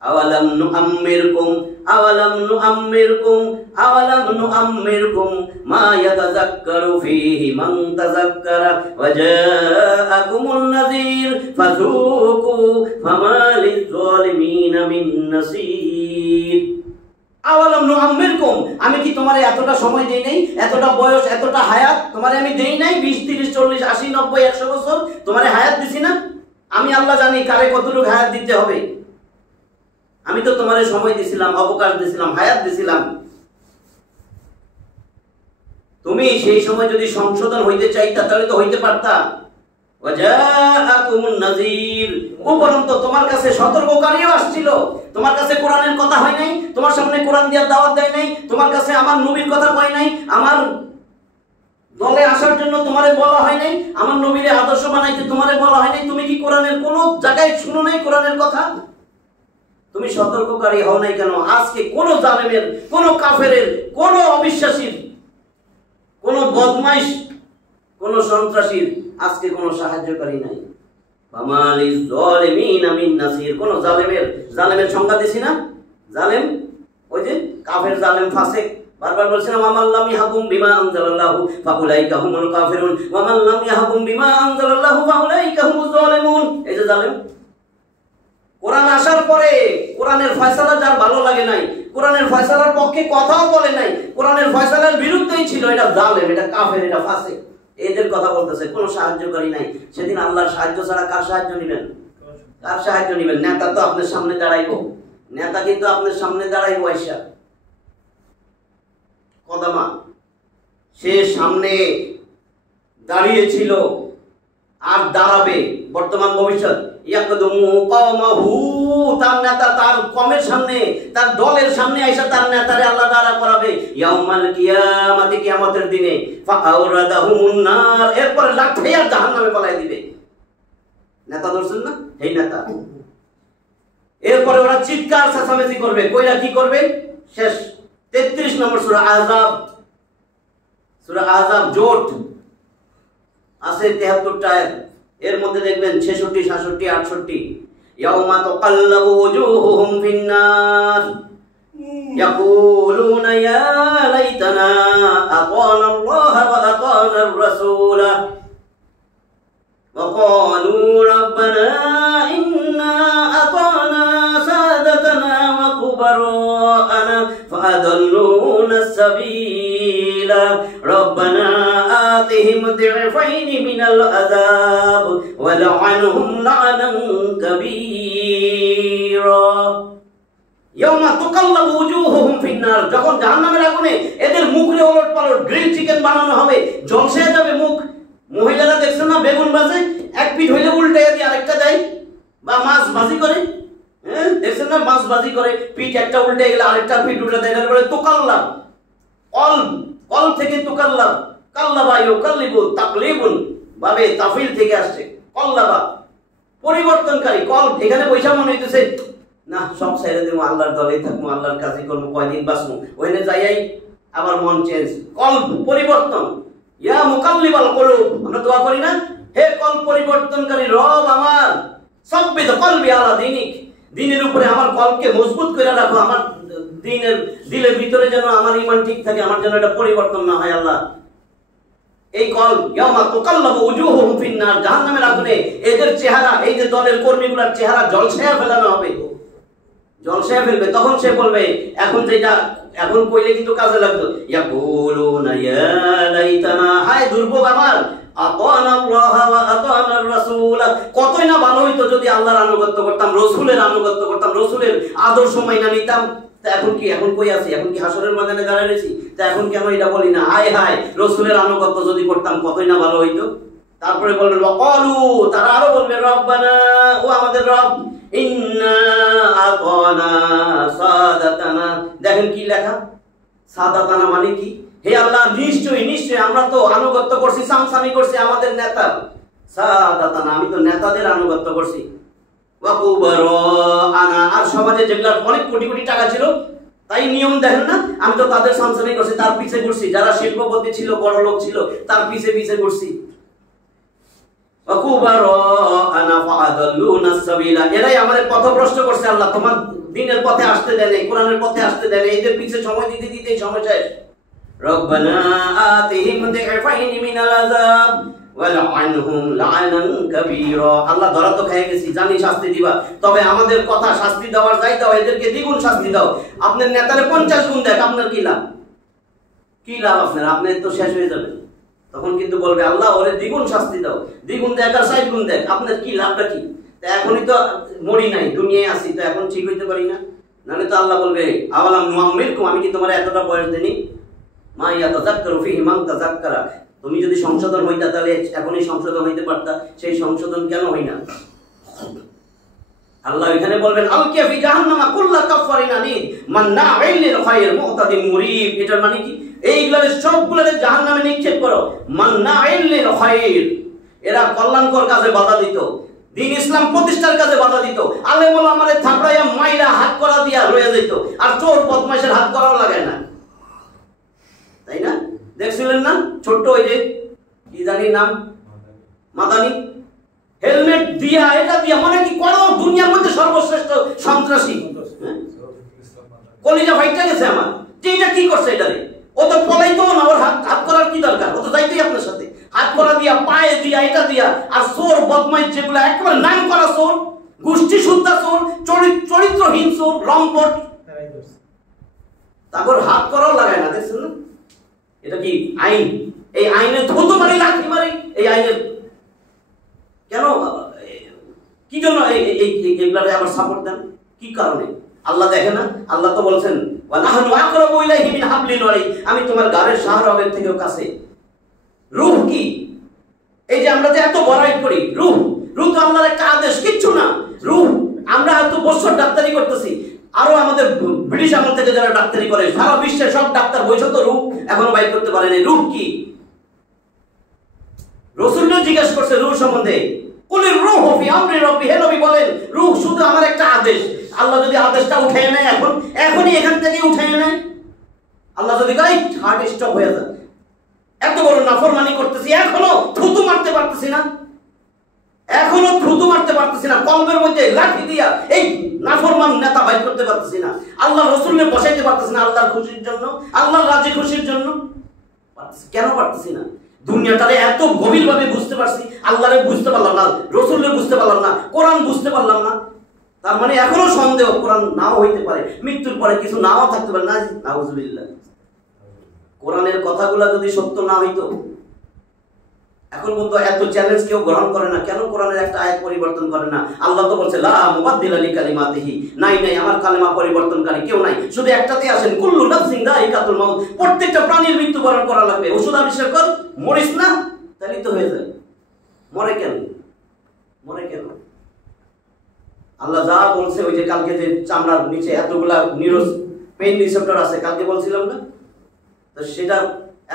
আওয়ালাম নুআম্মিরকুম আওয়ালাম নুআম্মিরকুম আওয়ালাম নুআম্মিরকুম মা ইয়াতাযাক্কারু ফীহি মান তাযাক্কারা ওয়া জাআকুমুন নাযীর ফাযুকু ফামা লিয-যালিমিনা মিন নাসীর। আওয়ালাম নুআম্মিরকুম, আমি কি তোমারে এতটা সময় দেই নাই, এতটা বয়স, এতটা হায়াত তোমারে আমি দেই নাই? 20, 30, 40, 80, 90, 100 বছর তোমারে হায়াত দিছি না? আমি আল্লাহ জানি কারে কতটুকু হায়াত দিতে হবে। আমি তো তোমারে সময় দিছিলাম, অবকাশ দিছিলাম, হায়াত দিছিলাম। তুমি সেই সময় যদি সংশোধন হইতে চাইতা তাহলে তো হইতে পারতা। ওয়া জাআকুমুন নাযীর, উপরন্ত তোমার কাছে সতর্ককারীও আসছিল। তোমার কাছে কোরআনের কথা হয় নাই, তোমার সামনে কোরআন দিয়া দাওয়াত দেয় নাই, তোমার কাছে আমার নবীর কথা কয় নাই, আমার দলে আসার জন্য তোমারে বলা হয় নাই, আমার নবীরে আদর্শ বানাইতে তোমারে বলা হয় নাই। তুমি কি কোরআনের কোন জায়গায় শুনো নাই কোরআনের কথা? তুমি সতর্ককারী হও নাই কেন? আজকে কোন জালেমের, কোন কাফেরের, কোন অবিশ্বাসীর, কোন বদমাইশ, কোন সন্ত্রাসীর আজকে কোন সাহায্যকারী নাই। ফামালিজ যালিমিনা মিন নাসির, কোন জালেমের সংজ্ঞা দিছি না? জালেম ওই যে কাফের, জালেম, ফাসিক, বারবার বলছিলাম ওয়ামান লাম ইয়াহকুম বিমা আনজালাল্লাহু ফাউলাইকা হুমুল কাফিরুন ওয়ামান লাম ইয়াহকুম বিমা আনজালাল্লাহু ফাউলাইকা হুমুজ জালিমুন। এই যে জালেম, কোরআন আসার পরে কোরআনের ফয়সালা যার ভালো লাগে নাই, কোরআনের ফয়সালার পক্ষে কথাও বলে নাই, কোরআনের ফয়সালার বিরুদ্ধেই ছিল, এটা জালেম, এটা কাফের, এটা ফাসিক, এদের কথা বলতেছে। কোনো সাহায্যকারী নাই। সেদিন আল্লাহর সাহায্য ছাড়া কার সাহায্য নেবেন? কার সাহায্য নেবেন? নেতা তো আপনার সামনে দাঁড়াইবো, নেতা কিন্তু আপনার সামনে দাঁড়াইবো আইসা কদমা, সে সামনে দাঁড়িয়েছিল আর দাঁড়াবে বর্তমান ভবিষ্যৎ। ইয়াকদুমু কওমাহু, তার নেতা তার কমের সামনে, তার দলের সামনে আইসা তার নেতারে আল্লাহ দাঁড়া করাবে ইয়াউমাল কিয়ামাতি, কিয়ামতের দিনে। ফাআওরাদাহুমুন নার, এরপরে লাঠাইয়া জাহান্নামে পালাই দিবে। নেতা ধরছেন না, এই নেতা। এরপরে ওরা চিৎকার চেঁচামেচি করবে, কইরা কি করবে? শেষ 33 নম্বর সূরা আহজাব, সূরা আহজাব জোট আছে 73টা আয়াত, এর মধ্যে দেখবেন 66, 67, 68 ইয়াউমা তাকাল্লাবু ওজুহুহুম ফিন্নার ইয়াকুলুনা ইয়া লাইতানা আতানা আল্লাহ ওয়া আতানা আর-রাসূলা ওয়া ক্বালু রাব্বানা ইন্না আতানা সাদাতানা ওয়া কুবারানা ফাআদাল্লুনা আস-সাবিলা রব্বানা آتهم ضعفين من العذاب ولعنهم لعنا كبيرا يوم تقلب وجوههم في النار, যখন জাহান্নামের আগুনে এদের মুখে ওলটপালট গ্রিল চিকেন বানানো হবে, ঝলসে যাবে মুখ। মহিলারা দেখছেন না বেগুন ভাজে, এক পিঠ হইলে উল্টে দিয়ে আরেকটা দেয়, বা মাছ ভাজি করে, হ্যাঁ দেখছেন না, মাছ ভাজি করে পিঠ একটা উল্টে গেলে আরেকটা পিঠ উল্টে দেয়, এটা বলে তুকাল্লাব। কল থেকে তুকাল্লাব, কাল্লাবা ইউকাল্লিবু তাকলিবুন ভাবে তাফিল থেকে আসছে, কল্লাবা পরিবর্তনকারী। কল এখানে পয়সা মনে হইতেছে না সব ছেড়ে দেবো, আল্লাহর দলেই থাকবো, আল্লাহর কাজই করবো, কয়দিন বাঁচবো, ওখানে যাইয়াই আবার মন চেঞ্জ। কল পরিবর্তন, ইয়া মুকাল্লিবাল কুলুব, আমরা দোয়া করি না, হে কল পরিবর্তনকারী রব আমার, সাব্বিত কলবি আলা দীনিক, দ্বীনের উপরে আমার কলকে মজবুত করে রাখো, আমার দিলের ভিতরে যেন আমার ঈমান ঠিক থাকে, আমার যেন এটা পরিবর্তন না হয় আল্লাহ। এই কল ইয়াউমা তুকাল্লাবু ওজুহুহুম ফিন্নার, জাহান্নামের আগুনে এদের চেহারা, এই যে দলের কর্মীগুলোর চেহারা জলছায়া ফেলানো হবে, জলছায়া ফেলবে। তখন সে বলবে, এখন যেটা এখন কইলে কিন্তু কাজে লাগতো, ইয়াকুলুনা ইয়া লাইতানা, হায় দুর্ভোগ আমার, আতানা আল্লাহ ওয়া আতানা আর-রাসূল, কতই না ভালো হইতো যদি আল্লাহর আনুগত্য করতাম, রাসূলের আনুগত্য করতাম, রাসূলের আদর্শ মাইনা নিতাম। তা এখন কি, এখন কই আছি? এখন কি হাসরের ময়দানে দাঁড়ায় রইছি? তা এখন কেন এটা বলি না, হায় হায় রাসূলের আনুগত্য যদি করতাম কতই না ভালো হইতো। তারপরে বলবেন ওয়াকালু, তারা আরো বলবে রব্বানা, ও আমাদের রব, ইন্না আতানা সাদাতানা। দেখেন কি লেখা, সাদাতানা মানে কি? হে আল্লাহ নিশ্চয়ই নিশ্চয়ই আমরা তো আনুগত্য করছি, সামসামি করছি আমাদের নেতা। সাদাতানা, আমি তো নেতাদের আনুগত্য করছি। আর সমাজে যেগুলো অনেক কোটি কোটি টাকা ছিল, তাই নিয়ম দেখেন না, আমি তো তাদের সামসামি করছি, তার পিছে ঘুরছি, যারা শিল্পপতি ছিল, বড় লোক ছিল, তার পিছে পিছে ঘুরছি। এরাই আমাদের পথভ্রষ্ট করছে আল্লাহ, তোমার দ্বীনের পথে আসতে দেন, কোরআনের পথে আসতে দেন, এদের পিছে সময় দিতে দিতে সময় শেষ। রব্বানা আতিহিম দি'ফাইন মিনাল আযাব ওয়ালআনহুম লা'নান কাবীরা। আল্লাহ ধরা তো খেয়ে গেছি, জানি শাস্তি দিবা, তবে আমাদের কথা শাস্তি দেওয়ার যাই দাও, এদেরকে দ্বিগুণ শাস্তি দাও। আপনার নেতারে 50 গুণ দেখ, আপনার কি লাভ? কি লাভ আপনার? আপনি তো শেষ হয়ে যাবেন। তখন কিন্তু বলবে আল্লাহ ওরে দ্বিগুণ শাস্তি দাও, দ্বিগুণ দেখ আর 60 গুণ দেখ, আপনার কি লাভটা কি? তা এখনই তো মরি নাই, দুনিয়ায় আছি, তো এখন ঠিক হইতে পারি না, নাহলে তো আল্লাহ বলবে আওয়ালাম নুআম্মিরকুম, আমি কি তোমার এতটা বয়স দেনি? মা ইয়াতাযাক্কারু ফীহি মান তাযাক্কারা, তুমি যদি সংশোধন হইতা তাহলে এখনই সংশোধন হইতে পারতা, সেই সংশোধন কেন হই না? আল্লাহ এখানে বলবেন আলকিয়া ফি জাহান্নামা কুল্লা কাফফারিন আনিদ মান্নাইন লিল খায়র মুতাদিম মুরিব। এটার মানে কি? এইগুলোর সবগুলোরে জাহান্নামে নিক্ষেপ করো। মান্নাইন লিল খায়র, এরা কল্যাণকর কাজে বাধা দিত, দ্বীন ইসলাম প্রতিষ্ঠার কাজে বাধা দিত, আলেম ওলামারে থাপড়াইয়া মাইরা হাত করা দিয়া রয়ে যেত, আর চোর বদমাশের হাত করাও লাগায় না, তাই না? দেখছিলেন না ছোট্ট ওই যে কি জানি নাম, মাদানি, হেলমেট দিয়া এটা দিয়া মানে কি করো, দুনিয়ার মধ্যে সর্বশ্রেষ্ঠ সন্ত্রাসী। কলিজা ফাইটা গেছে আমার, যে এটা কি করছে এটারে, ও তো পলাইতো না, ওর হাত করার কি দরকার, ও তো যাইতেই আপনার সাথে, হাত করা দিয়া, পায়ে দিয়া, এটা দিয়া। আর চোর বদমাইশ যেগুলো একেবারে নাম করা চোর, গোষ্ঠী শুদ্ধা চোর, চরিত্রহীন চোর, লম্পট, তারপর হাত করাও লাগায় না, দেখছেন না? এটা কি আইন? এই আইনের ধুতো মারি, লাঠি মারি, এই আইনের কেন, কি জন্য এগুলারে আবার সাপোর্ট দেন? কি কারণে? আল্লাহ দেখে না? আল্লাহ তো বলছেন ওয়ানাহনু আকরাবু ইলাইহি মিন হাবলিল ওয়ারিদ, আমি তোমার গারের শাহরগের থেকেও কাছে। রূহ কি? এই যে আমরা যে এত বড়াই করি, রূহ তো আল্লাহর একটা আদেশ, কিচ্ছু না। রূহ আমরা এত বছর ডাক্তারি করতেছি, আরো আমাদের ব্রিটিশ আমল থেকে যারা ডাক্তারি করে, সারা বিশ্বের সব ডাক্তার বইছে তো রূহ এখনো বাইর করতে পারেনি। রূহ কি? রাসূলও জিজ্ঞাসা করছে রূহ সম্বন্ধে, কুলির রূহু ফি আমরি রাব্বি, হে নবী বলেন রূহ শুধু আমার একটা আদেশ। আল্লাহ যদি আদেশটা উঠায় নেয়, এখনই এখান থেকে উঠায় নেয়, আল্লাহ যদি গাইড হার্ট স্টপ হয়ে যায়, এত বড় নাফরমানি করতেছি, এখনো থুতু মারতে পারতেছি না, কলবের মধ্যে লাঠি দিয়া এই নাফরমান নেতা বাইর করতে পারতেছি না, আল্লাহ রাসূলকে বসাইতে পারতেছি না আল্লাহর খুশির জন্য, আল্লাহর রাজি খুশির জন্য। কেন পারতেছি না? দুনিয়াটারে এত গভীরভাবে বুঝতে পারছি, আল্লাহরে বুঝতে পারলাম না, রাসূলকে বুঝতে পারলাম না, কোরআন বুঝতে পারলাম না। তার মানে এখনো সন্দেহ, কোরআন নাও হইতে পারে, মৃত্যুর পরে কিছু নাও থাকতে পারে। না, নাউজুবিল্লাহ। কোরআনের কথাগুলো যদি সত্য না হইতো, এখন পর্যন্ত এত চ্যালেঞ্জ কেউ গ্রহণ করে না কেন? কোরআনের একটা আয়াত পরিবর্তন করে না। আল্লাহ তো বলছে লা মুবাদদিলা লিকালিমাতিহি, নাই আমার কালেমা পরিবর্তনকারী কেউ নাই, শুধু একটাতেই আসেন, কুল্লু নাফসিন যায়িকাতুল মাউত, প্রত্যেকটা প্রাণীর মৃত্যুবরণ করা লাগবে। ওষুধ আবিষ্কার কর, মরিস না, তাহলেই তো হয়ে যায়। মরে কেন? আল্লাহ যা বলছে, ওই যে কালকে যে চামড়ার নিচে এতগুলা নিউরোস পেইন রিসেপ্টর আছে, কালকে বলছিলাম না, তো সেটা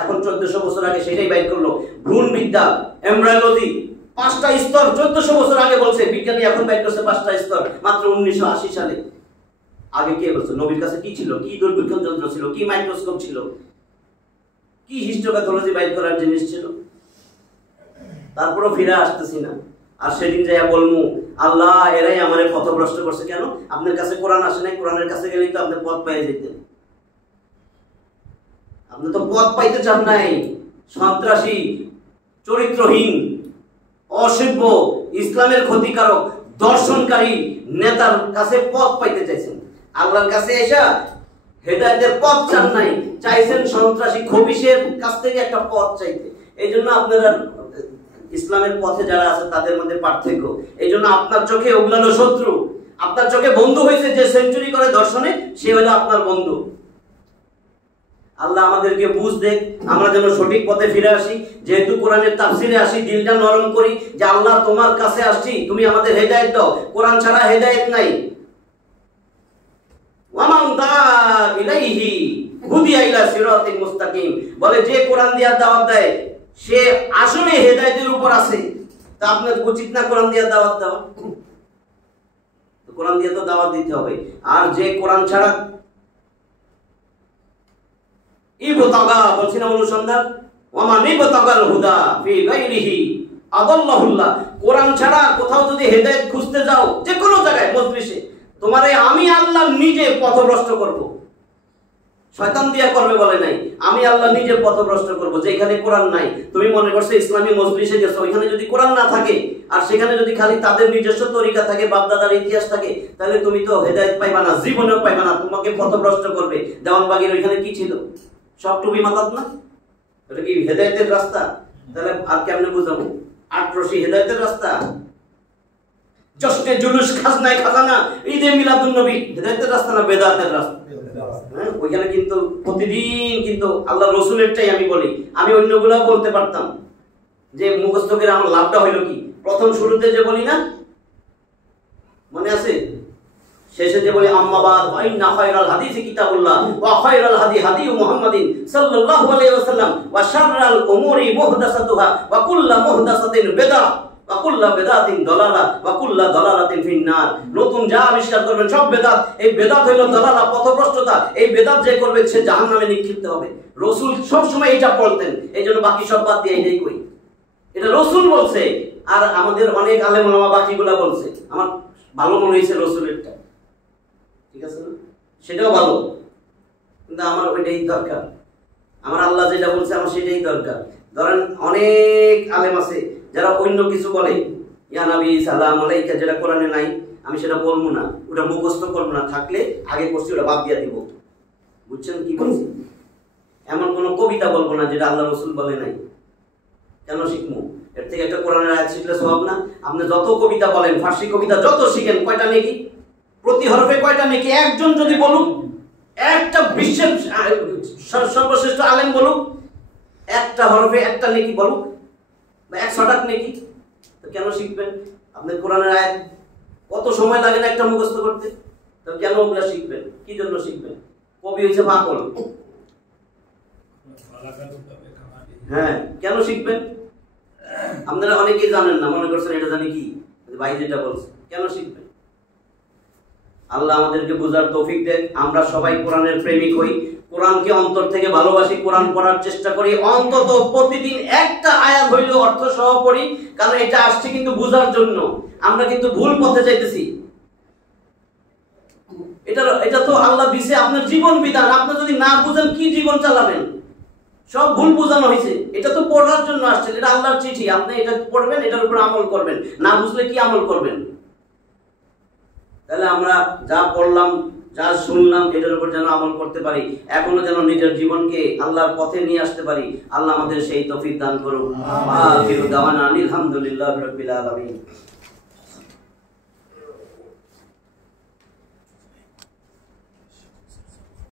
এখন 1400 বছর আগে সেটাই বাইর করলো। ভ্রূণ বিদ্যা, এমব্রায়োলজি, 5টা স্তর 1400 বছর আগে বলছে, বিজ্ঞানী এখন বাইর করছে 5টা স্তর মাত্র 1980 সালে। আগে কে বলছে? নবীর কাছে কি ছিল? কি দুর্বিক্ষণ যন্ত্র ছিল? কি মাইক্রোস্কোপ ছিল? কি হিস্টোপ্যাথোলজি বাইর করার জিনিস ছিল? তারপরও ফিরে আসতেছি না। আর সেদিন যাইয়া বলমু আল্লাহ এরাই আমারে পথভ্রষ্ট করছে। কেন? আপনার কাছে কোরআন আসে নাই, কোরআনের কাছে গেলেই তো আপনি পথ পেয়ে যেতেন। আপনি তো পথ পাইতে চান নাই, সন্ত্রাসী, চরিত্রহীন, অসভ্য, ইসলামের ক্ষতিকারক, দর্শনকারী নেতার কাছে পথ পাইতে চাইছেন। আল্লাহর কাছে এসে হেদায়েতের পথ চান নাই, চাইছেন সন্ত্রাসী খবিশের কাছ থেকে একটা পথ চাইতে। এই জন্য আপনারা ইসলামের পথে যারা আছে তাদের মধ্যে পার্থক্য। এই জন্য আপনার চোখে ওগুলো শত্রু, আপনার চোখে বন্ধু হয়েছে যে সেঞ্চুরি করে দর্শনে, সে হলো আপনার বন্ধু। আল্লাহ আমাদেরকে বুঝ দেখ, আমরা যেন সঠিক পথে ফিরে আসি। যেহেতু কোরআনের তাফসিরে আসি, দিলটা নরম করি যে আল্লাহ তোমার কাছে আসছি, তুমি আমাদের হেদায়েত দাও। কোরআন ছাড়া হেদায়েত নাই। ওয়ামান দা ইলাইহি হুদিয়া ইলা সিরাতিন মুস্তাকিম, বলে যে কোরআন দিয়া দাওয়াত দেয় সে আসলে হেদায়েতের উপর আছে। তা আপনার উচিত না কোরআন দিয়া দাওয়াত দেওয়া? কোরআন দিয়ে তো দাওয়াত দিতে হবে। আর যে কোরআন ছাড়া ইবতাগা, বলছি না অনুসন্ধান, ওয়ামান ইবতাগাল হুদা ফি গায়রিহি আদাল্লাহুল্লাহ, কোরআন ছাড়া কোথাও যদি হেদায়েত খুঁজতে যাও, যে কোনো জায়গায় মজলিসে, তোমারে আমি আল্লাহ নিজে পথভ্রষ্ট করব। শয়তান দিয়া করবে বলে নাই, আমি আল্লাহ নিজে পথভ্রষ্ট করব। যেখানে কোরআন নাই, তুমি মনে করছো ইসলামী মজলিসে গেছো, ওইখানে যদি কোরআন না থাকে আর সেখানে যদি খালি তাদের নিজস্ব তরিকা থাকে, বাপদাদার ইতিহাস থাকে, তাহলে তুমি তো হেদায়েত পাইবা না, জীবনেও পাইবা না, তোমাকে পথভ্রষ্ট করবে। দেওয়ানবাগের ওইখানে কি ছিল? সব টুপি মাথাত না? এটা কি হেদায়েতের রাস্তা? তাহলে আর কেমনে বুঝাবো? আটরশি হেদায়েতের রাস্তা? জশ্নে জুলুস, খাজনায় খাজানা, ঈদে মিলাদুন নবী হেদায়েতের রাস্তা না বেদাতের রাস্তা? হ্যাঁ, ওইখানে কিন্তু প্রতিদিন কিন্তু আল্লাহ রসুলেরটাই আমি বলি। আমি অন্যগুলো বলতে পারতাম যে মুখস্থ করে আমার লাভটা হইল কি? প্রথম শুরুতে যে বলি না, মনে আছে? শেষে যে বলি আম্মাবাদ ওয়া ইন্না খায়রাল হাদিসি কিতাবুল্লাহ ওয়া খায়রাল হাদি হাদি মুহাম্মাদিন সাল্লাল্লাহু আলাইহি ওয়াসাল্লাম ওয়া শাররাল উমুরি মুহদাসাতুহা ওয়া কুল্লু মুহদাসাতিন বিদআহ ওয়া কুল্লু বিদআতিন দালালা ওয়া কুল্লু দালালাতিন ফিন্নার। নতুন যা আবিষ্কার করবেন সব বেদাত। এই বেদাত হলো দালালা, পথভ্রষ্টতা। এই বেদাত যে করবে সে জাহান্নামে নিক্ষিপ্ত হবে। রাসূল সব সময় এটা বলতেন, এইজন্য বাকি সব বাদ দিয়ে এটাই কই। এটা রাসূল বলছে, আর আমাদের অনেক আলেম ওলামা বাকিগুলা বলছে। আমার ভালো মনে হয়েছে রাসূলেরটা, ঠিক আছে না? সেটাও ভালো, কিন্তু আমার ওইটাই দরকার, আমার আল্লাহ যেটা বলছে আমার সেটাই দরকার। ধরেন অনেক আলেম আছে যারা অন্য কিছু বলে, ইয়া নবী সালাম আলাইকা, যেটা কোরআনে নাই আমি সেটা বলবো না, ওটা মুখস্থ করবো না, থাকলে আগে করছি ওটা বাদ দিয়ে দিব। বুঝছেন কি বলছি? এমন কোন কবিতা বলবো না যেটা আল্লাহ রসুল বলে নাই। কেন শিখবো? এর থেকে একটা কোরআনের আয়াত শিখলে সওয়াব না? আপনি যত কবিতা বলেন, ফার্সি কবিতা যত শিখেন, কয়টা নেকি? প্রতি হরফে কয়টা নেকি? একজন যদি বলুক, একটা বিশ্বের সর্বশ্রেষ্ঠ আলেম বলুক, একটা হরফে একটা নেকি বলুক, বা 100 টাকা নেকি, তো কেন শিখবেন? আপনি কোরআনের আয়াত কত সময় লাগে না একটা মুখস্থ করতে, তো কেন ওগুলা শিখবেন? কি জন্য শিখবেন? কবি হয়েছে পাগল, হ্যাঁ, কেন শিখবেন? আপনারা অনেকেই জানেন না, মনে করছেন এটা জানি কি, ভাই যেটা বলছে, কেন শিখবেন? আল্লাহ আমাদেরকে বোঝার তৌফিক দেন। আমরা সবাই কোরআনের প্রেমিক হই, কোরআনকে অন্তর থেকে ভালোবাসি, কোরআন পড়ার চেষ্টা করি, অন্তত প্রতিদিন একটা আয়াত হইলেও অর্থ সহ পড়ি, কারণ এটা আসছে কিন্তু বোঝার জন্য। আমরা কিন্তু ভুল পথে যাইতেছি। এটা তো আল্লাহ দিছে আপনার জীবন বিধান, আপনি যদি না বুঝেন কি জীবন চালাবেন? সব ভুল বোঝানো হয়েছে। এটা তো পড়ার জন্য আসছে, এটা আল্লাহর চিঠি, আপনি এটা পড়বেন, এটার উপর আমল করবেন, না বুঝলে কি আমল করবেন? তাহলে আমরা যা পড়লাম, যা শুনলাম, এটার উপর যেন আমল করতে পারি, এখনো যেন নিজের জীবনকে আল্লাহর পথে নিয়ে আসতে পারি। আল্লাহ আমাদের সেই তৌফিক দান করুন। আখিরু দাওয়ানা আলহামদুলিল্লাহি রাব্বিল আলামিন।